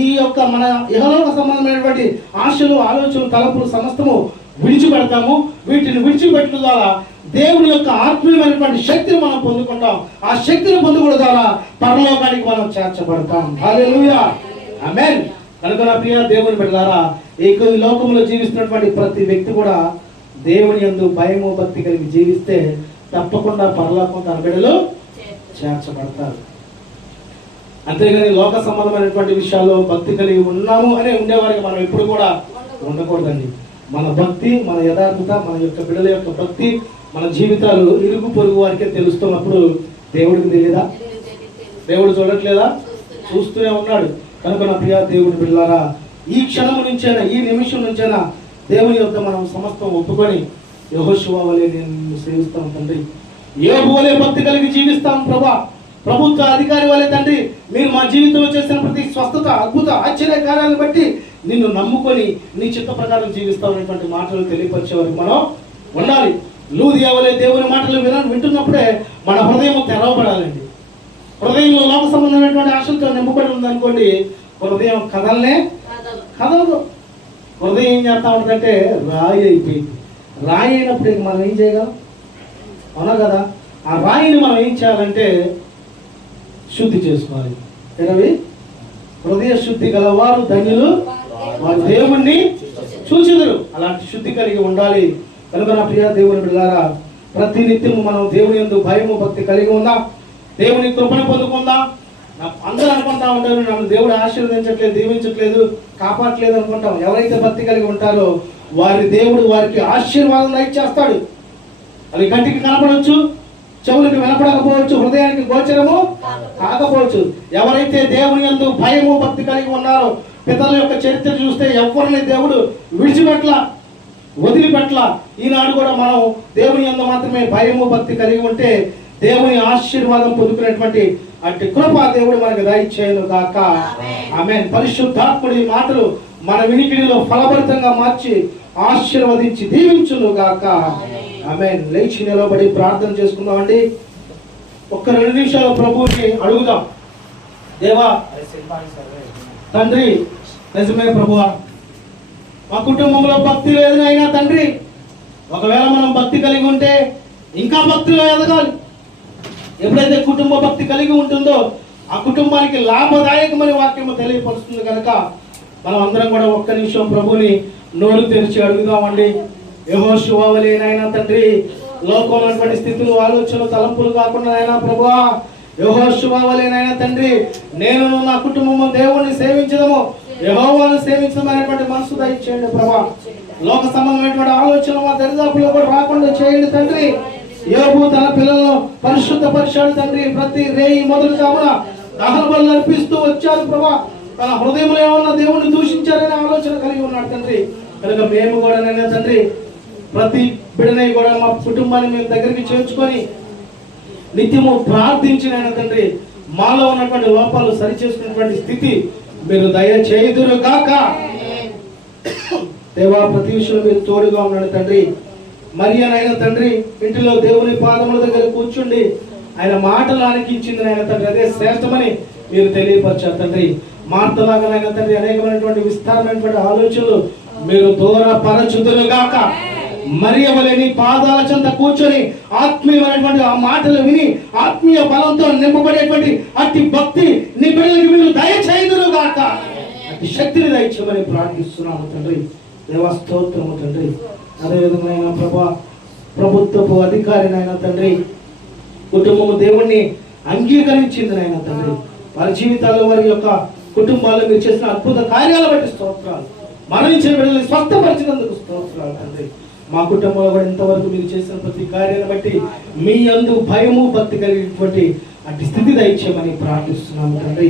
ఈ యొక్క మన ఇహలోక సంబంధమైనటువంటి ఆశలు, ఆలోచనలు, తలపులు సమస్తము విడిచిపెడతాము. వీటిని విడిచిపెట్టడం ద్వారా దేవుని యొక్క ఆత్మీయమైనటువంటి శక్తిని మనం పొందుకుంటాం. ఆ శక్తిని పొందుకోవడం ద్వారా పరలోకానికి మనం చేర్చబడతాం. హల్లెలూయా. ఆమేన్. కనుక నా ప్రియ దేవుని బిడ్డలారా, ఈ లోకంలో జీవిస్తున్నటువంటి ప్రతి వ్యక్తి కూడా దేవుని యందు భయము భక్తి కలిగి జీవిస్తే తప్పకుండా పరలోకం తన బిడ్డలు చేర్చబడతారు. అంతేగాని లోక సంబంధమైనటువంటి విషయాల్లో భక్తి కలిగి ఉన్నాము అనే ఉండేవారికి మనం ఎప్పుడు కూడా ఉండకూడదండి. మన భక్తి, మన యథార్థత, మన యొక్క బిడ్డల యొక్క భక్తి, మన జీవితాలు ఇరుగు పొరుగు వారికే తెలుస్తున్నప్పుడు దేవుడికి తెలియదా? దేవుడు చూడట్లేదా? చూస్తూనే ఉన్నాడు. కనుక నా ప్రియ దేవుడి బిడ్డలారా, ఈ క్షణం నుంచైనా, ఈ నిమిషం నుంచైనా దేవుని యొక్క మనం సమస్తం ఒప్పుకొని యెహోషువ వలె నేను సేవిస్తాం తండ్రి, యోబు వలె భక్తి కలిగి జీవిస్తాం ప్రభా, ప్రభుత్వ అధికారి వలె తండ్రి మీరు మా జీవితంలో చేసిన ప్రతి స్వస్థత, అద్భుత, ఆశ్చర్య కార్యాలను బట్టి నిన్ను నమ్ముకొని నీ చిత్త ప్రకారం జీవిస్తాం అనేటువంటి మాటలు తెలియపరిచే వరకు మనం ఉండాలి. లూదియా వలె దేవుని మాటలు వింటున్నప్పుడే మన హృదయం తెరవబడాలండి. హృదయంలో లోక సంబంధమైనటువంటి ఆశలతో నింపబడి ఉందనుకోండి, హృదయం కదలదు. హృదయం ఏం చేస్తా ఉంటుందంటే రాయి అయిపోయింది. రాయి అయినప్పుడు మనం ఏం చేయగలం? అవునా కదా? ఆ రాయిని మనం ఏం చేయాలంటే శుద్ధి చేసుకోవాలి. ఏనవి? హృదయ శుద్ధి గలవారు ధన్యులు, వారు దేవుణ్ణి చూచెదరు. అలాంటి శుద్ధి కలిగి ఉండాలి. కనుక నా ప్రియ దేవుని బిడ్డలారా, ప్రతి నిత్యము మనం దేవుని యందు భయము భక్తి కలిగి ఉందాం. దేవుని కృపను పొందుకుందాం. అందరూ అనుకుంటా ఉంటారు నన్ను దేవుడు ఆశీర్వదించట్లేదు, దీవించట్లేదు, కాపాడట్లేదు అనుకుంటాం. ఎవరైతే భక్తి కలిగి ఉంటారో వారి దేవుడు వారికి ఆశీర్వాదం దయచేస్తాడు. అది కంటికి కనపడవచ్చు, చెవులకు వినపడకపోవచ్చు, హృదయానికి గోచరము కాకపోవచ్చు. ఎవరైతే దేవుని యందు భయము భక్తి కలిగి ఉన్నారో, పితరుల యొక్క చరిత్ర చూస్తే ఎవరిని దేవుడు విడిచిపెట్ల, వదిలిపెట్ల. ఈనాడు కూడా మనం దేవుని యందు మాత్రమే భయము భక్తి కలిగి ఉంటే దేవుని ఆశీర్వాదం పొందుకునేటువంటి అట్టి కృప దేవుడు మనకు దయచేయును గాక. ఆమేన్. పరిశుద్ధాత్ముడి మాటలు మన వినికిడిలో ఫలభరితంగా మార్చి ఆశీర్వదించి దీవించును గాక. ఆమేన్. లేచి నిలబడి ప్రార్థన చేసుకుందామండి. ఒక్క 2 నిమిషాలు ప్రభువుని అడుగుదాం. దేవా తండ్రి, నిజమే ప్రభువా, మా కుటుంబంలో భక్తి లేదు అయినా తండ్రి, ఒకవేళ మనం భక్తి కలిగి ఉంటే ఇంకా భక్తిలో ఎదగాలి. ఎప్పుడైతే కుటుంబ భక్తి కలిగి ఉంటుందో ఆ కుటుంబానికి లాభదాయకమని వాక్యము తెలియపరుస్తుంది. కనుక మనం అందరం కూడా ఒక్క నిమిషం ప్రభుని నోరు తెరిచి అడుగుదామండి. యెహోషువ వలె నాయనా తండ్రి, లోకంలో ఉన్నటువంటి స్థితులు, ఆలోచనలు, తలంపులు కాకుండా నాయనా ప్రభువా, యెహోషువ వలె నాయనా తండ్రి, నేను నా కుటుంబము దేవుణ్ణి సేవించడము, యెహోవాను సేవించడం అనేటువంటి మనసు దయచేయండి ప్రభా. లోక సంబంధమైనటువంటి ఆలోచన మా దరిదాపులో కూడా రాకుండా చేయండి తండ్రి. యోబు తన పిల్లలను పరిశుద్ధపరిచాడు తండ్రి. ప్రతి రేయి మొదలు కావున దహన బలులు అర్పిస్తూ వచ్చారు ప్రభా. తన హృదయంలో ఏమన్నా దేవుణ్ణి దూషించారనే ఆలోచన కలిగి ఉన్నాడు తండ్రి. కనుక మేము కూడా తండ్రి ప్రతి బిడ్డని కూడా మా కుటుంబాన్ని మేము దగ్గరికి చేర్చుకొని నిత్యము ప్రార్థించిన ఆయన తండ్రి మాలో ఉన్నటువంటి లోపాలు సరిచేసుకున్నటువంటి స్థితి మీరు దయచేయుదురు గాక. దేవా, ప్రతి విషయంలో మీరు తోడుగా ఉన్నాడు తండ్రి. మరి ఆయన తండ్రి ఇంటిలో దేవుని పాదముల దగ్గర కూర్చుండి ఆయన మాటలు ఆలకించింది ఆయన తండ్రి, అదే శ్రేష్టమని మీరు తెలియపరిచారు తండ్రి. మార్తలాగా ఆయన తండ్రి అనేకమైనటువంటి విస్తారమైనటువంటి ఆలోచనలు మీరు దూరపరచుదురు గాక. మరియ వలె నీ పాదాల చెంత కూర్చొని ఆత్మీయమైనటువంటి ఆ మాటలు విని ఆత్మీయ బలంతో నింపబడేటువంటి అట్టి భక్తి నీ బిడ్డలకి మీరు దయచేయుదురు గాక. అట్టి శక్తిని దయచేయమని ప్రార్థిస్తున్నాము తండ్రి. దేవా, స్తోత్రము తండ్రి. అదేవిధంగా ఆయన ప్రభుత్వపు అధికారి నాయన తండ్రి కుటుంబము దేవుణ్ణి అంగీకరించింది నాయన తండ్రి. వారి జీవితాల్లో వారి యొక్క కుటుంబాల్లో మీరు చేసిన అద్భుత కార్యాలు బట్టి స్తోత్రాలు. మరణించిన బిడ్డల్ని స్వస్థపరిచినందుకు స్తోత్రాలు తండ్రి. మా కుటుంబంలో కూడా ఇంతవరకు మీరు చేసిన ప్రతి కార్యాన్ని బట్టి మీ యందు భయము భక్తి కలిగినటువంటి అట్టి స్థితి దయచేయమని ప్రార్థిస్తున్నాము తండ్రి.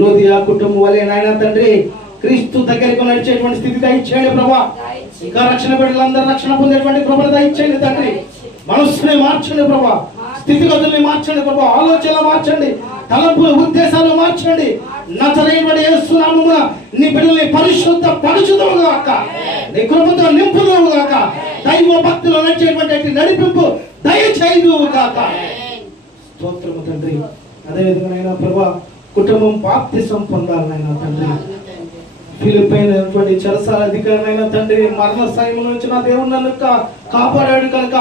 లోదియా కుటుంబం వలె నాయన తండ్రి క్రీస్తు దగ్గరికి నడిచేటువంటి స్థితి దయచేయండి ప్రభా. ఇంకా రక్షణ బిడ్డలందరూ రక్షణ పొందేటువంటి కృపను దయచేయండి తండ్రి. మనస్సుని మార్చండి ప్రభా, స్థితిగతుల్ని మార్చండి ప్రభా, ఆలోచనలు మార్చండి, తలంపుల ఉద్దేశాలు మార్చండి. నజరేయుడైన యేసు నామమున నీ బిడ్డల్ని పరిశుద్ధ పరచుదువు గాక, నీ కృపతో నింపుదువు గాక, దైవ భక్తిలో నడిచేటువంటి నడిపింపు దయచేయుదువు గాక. స్తోత్రము తండ్రి. అదేవిధంగా ప్రభా కుటుంబం బాప్తిసం పొందాలనైనా తండ్రి. ఫిలిప్పైనటువంటి చెరసాల అధికారైన తండ్రి మరణ సమయం నుంచి నా దేవుడు నన్ను కాపాడాడు కనుక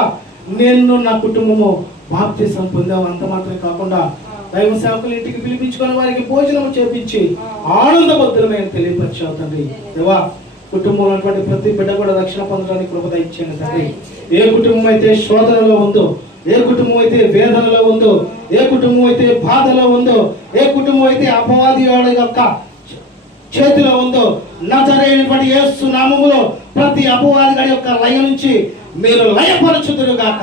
నేను నా కుటుంబము బాప్తిసం పొందాము. అంత మాత్రమే కాకుండా దైవ సేవకులు ఇంటికి పిలిపించుకొని వారికి భోజనం చేపించి ఆనందబద్ధులమైన తెలియపరిచావు తండ్రి. దేవా, కుటుంబంలో ఉన్నటువంటి ప్రతి బిడ్డ కూడా రక్షణ పొందడానికి కృప దయచేయండి తండ్రి. ఏ కుటుంబం అయితే శోధనలో ఉందో, ఏ కుటుంబం అయితే వేదనలో ఉందో, ఏ కుటుంబం అయితే బాధలో ఉందో, ఏ కుటుంబం అయితే అపవాది యొక్క చేతిలో ఉందో, నజరేయుడైన యేసు నామములో ప్రతి అపవాది యొక్క లయ నుంచి మీరు లయపరచుదురు గాక.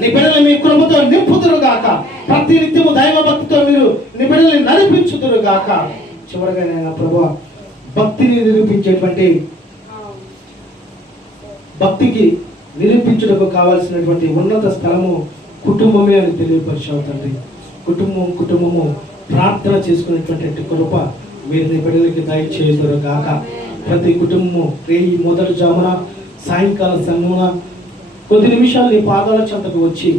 నీ బిడ్డలు మీ కృపతో నింపుదురు గాక. ప్రతి నిత్యము దైవ భక్తితో మీరు నీ బిడ్డల్ని నడిపించుదురు గాక. చివరిగా నేను ప్రభువా భక్తిని నిరూపించేటువంటి భక్తికి నిరూపించుటకు కావాల్సినటువంటి ఉన్నత స్థలము కుటుంబమే అని తెలియపరిచావు తండ్రి. కుటుంబము ప్రార్థన చేసుకునేటువంటి కృప మీరు నీ బిడ్డలకి దయచేయుదురు గాక. ప్రతి కుటుంబము రేయి మొదటి జామున సాయంకాల సమయమున కొద్ది నిమిషాలు నీ పాదాల చెంతకు వచ్చి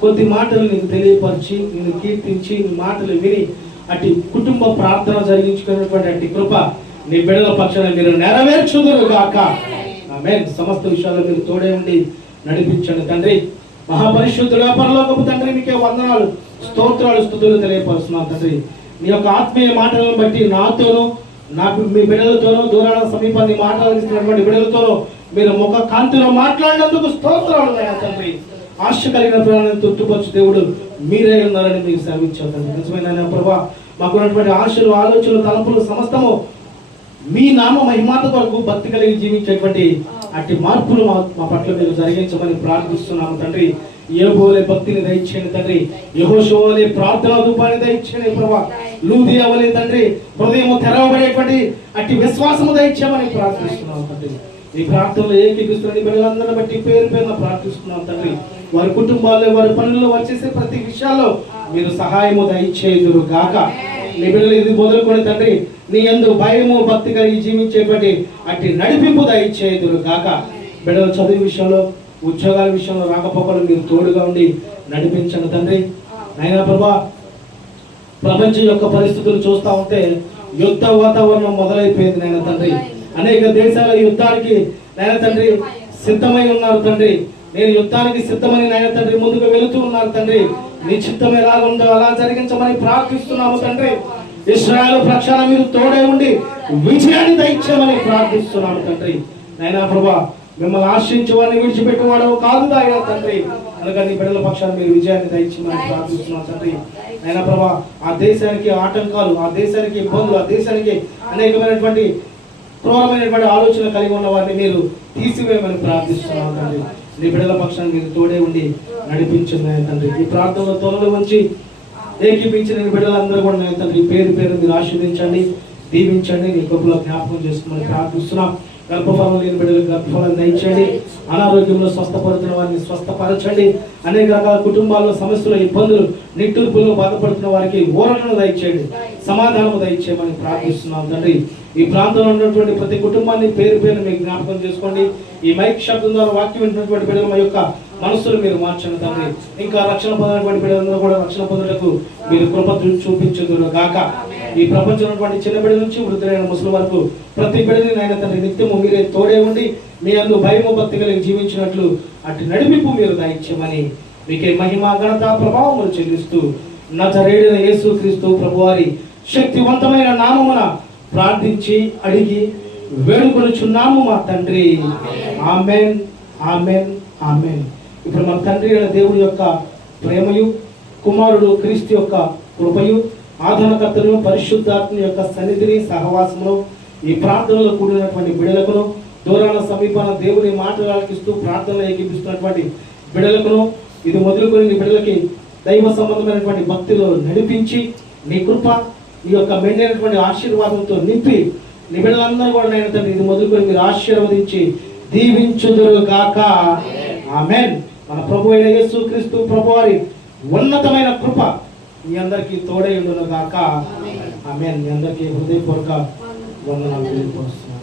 కొద్ది మాటలు నీకు తెలియపరిచి నేను కీర్తించి నీ మాటలు విని అటు కుటుంబ ప్రార్థన జరిగించుకున్నటువంటి అటు కృప నీ బిడ్డల పక్షాన మీరు నెరవేర్చుదురు గాక. ఆమేన్. సమస్త విషయాల్లో మీరు తోడే ఉండి నడిపించండి తండ్రి. మహాపరిశుద్ధుడా పరలోకపు తండ్రి, మీకే వందనాలు, స్తోత్రాలు, స్తుతులు తెలియపరుస్తున్నాను తండ్రి. మీ యొక్క ఆత్మీయ మాటలను బట్టి నాతోనూ మీ బిడ్డలతోనూ దూరాల సమీపాన్ని మాట్లాడుతున్నటువంటి బిడ్డలతోనూ మీరు ముఖ కాంతిలో మాట్లాడినందుకు స్తోత్రాలు తండ్రి. ఆశ కలిగిన ప్రాణాలను తొట్టుపరచు దేవుడు మీరే ఉన్నారని మీకు సేవించారు తండ్రి. నిజమైన ప్రభా, మాకున్నటువంటి ఆశలు, ఆలోచనలు, తలంపులు సమస్తము మీ నామ మహిమాత కొరకు భక్తి కలిగి జీవించేటువంటి అట్టి మార్పులు మా పట్ల మీరు జరిగించమని ప్రార్థిస్తున్నాము తండ్రి. యోబువలే భక్తిని దయచేయండి తండ్రి. యెహోషువలే ప్రార్థనా ధూపాన్ని దయచేయండి ప్రభా. లూదియా వలే తండ్రి హృదయము తెరవబడేటువంటి అట్టి విశ్వాసము దయచేయమని ప్రార్థిస్తున్నాము తండ్రి. ఈ ప్రార్థనలో ఏకీకరిస్తున్న బిడ్డలందరిని బట్టి పేరు పేరున ప్రార్థిస్తున్నాం తండ్రి. వారి కుటుంబాల్లో, వారి పనుల్లో, వారు చేసే ప్రతి విషయాల్లో మీరు సహాయము దయచేయుదురు గాక. నీ బిడ్డలు ఇది మొదలుకొని తండ్రి నీ యందు భయము భక్తి కలిగి జీవించేటువంటి అట్టి నడిపింపు దయచేయుదురు గాక. బిడ్డల చదువు విషయంలో, ఉద్యోగాల విషయంలో, రాకపోకలు మీరు తోడుగా ఉండి నడిపించండి తండ్రి. అయినా ప్రభా, ప్రపంచం యొక్క పరిస్థితులు చూస్తూ ఉంటే యుద్ధ వాతావరణం మొదలైపోయింది నాయన తండ్రి. అనేక దేశాల యుద్ధానికి నాయన తండ్రి సిద్ధమై ఉన్నారు తండ్రి. నేను యుద్ధానికి సిద్ధమని నాయన తండ్రి ముందుకు వెళుతూ ఉన్నారు తండ్రి. నీ చిత్తం ఎలా ఉందో అలా జరిగించమని ప్రార్థిస్తున్నాము తండ్రి. ఇశ్రాయేలు పక్షాన మీరు తోడే ఉండి విజయాన్ని దయచేయమని ప్రార్థిస్తున్నాము తండ్రి. నైనా ప్రభా, మిమ్మల్ని ఆశ్రయించే వారిని విడిచిపెట్టేవాడు కాదు ఆయన తండ్రి. కనుక నీ బిడ్డల పక్షాన మీరు విజయాన్ని దయచేయమని ప్రార్థిస్తున్నాం తండ్రి. నైనా ప్రభా, ఆ దేశానికి ఆటంకాలు, ఆ దేశానికి ఇబ్బందులు, ఆ దేశానికి అనేకమైనటువంటి క్రూరమైనటువంటి ఆలోచన కలిగి ఉన్న వారిని మీరు తీసివేయమని ప్రార్థిస్తున్నాం తండ్రి. నీ బిడ్డల పక్షాన్ని మీరు తోడే ఉండి నడిపించండి తండ్రి. ఈ ప్రార్థనలో తొలలు ఉంచి ఏకీపించిన బిడ్డలందరూ కూడా తండ్రి పేరు పేరు మీరు ఆశీర్వదించండి, దీవించండి, నీ కృపలో జ్ఞాపకం చేసుకోమని ప్రార్థిస్తున్నాం. గర్భఫలం లేని బిడ్డలకు గర్భఫలం దయచేయండి. అనారోగ్యంలో స్వస్థపడుతున్న వారిని స్వస్థపరచండి. అనేక రకాల కుటుంబాల్లో సమస్యలు, ఇబ్బందులు, నిట్టూర్పుల్లో బాధపడుతున్న వారికి ఊరటను దయచేయండి, సమాధానము దయచేయమని ప్రార్థిస్తున్నాం తండ్రి. ఈ ప్రాంతంలో ఉన్నటువంటి ప్రతి కుటుంబాన్ని పేరు పేరు మీకు జ్ఞాపకం చేసుకోండి. ఈ మైక్ శబ్దం ద్వారా వాక్యం వింటున్నటువంటి బిడ్డల యొక్క మనస్సులు మీరు మార్చండి తండ్రి. ఇంకా రక్షణ పొందినటువంటి బిడ్డలందరూ కూడా రక్షణ పొందుటకు మీరు కృప చూపించుదురు గాక. ఈ ప్రపంచంలో చిన్న బిడ్డ నుంచి వృద్ధులైన ముసలి వరకు ప్రతి బిడ్డని నాయన తండ్రి నిత్యము మీరే తోడే ఉండి మీ అందు భయము భక్తి కలిగి జీవించినట్లు అటు నడిపింపు మీరు దయచేయమని మీకే మహిమ ఘనత ప్రభావములు చెల్లిస్తూ నజరేయుడైన యేసుక్రీస్తు ప్రభువారి శక్తివంతమైన నామమున ప్రార్థించి అడిగి వేడుకొనుచున్నాము మా తండ్రి. ఆమేన్, ఆమేన్, ఆమేన్. ఇప్పుడు మన తండ్రి అయిన దేవుడి యొక్క ప్రేమయు, కుమారుడు క్రీస్తు యొక్క కృపయు, ఆదరణకర్తను పరిశుద్ధాత్మ యొక్క సన్నిధిని సహవాసమును ఈ ప్రార్థనలో కూడినటువంటి బిడలకును, దూరాల సమీపాన దేవుని మాటలు ఆలకిస్తూ ప్రార్థనలు ఏకీపిస్తున్నటువంటి బిడలకును, ఇది మొదలుకొని నీ బిడలకి దైవ సంబంధమైనటువంటి భక్తిలో నడిపించి నీ కృప, ఈ యొక్క మెండైనటువంటి ఆశీర్వాదంతో నింపి నీ బిడ్డలందరూ కూడా నేను తండ్రి ఇది మొదలుకొని మీరు ఆశీర్వదించి దీవించుదురు గాక. ఆమేన్. మన ప్రభు అయిన యేసుక్రీస్తు ప్రభువారి ఉన్నతమైన కృప మీ అందరికీ తోడై ఉండును గాక. ఆమేన్. మీ అందరికీ హృదయపూర్వక వందనాలు తెలియపరుస్తున్నాను.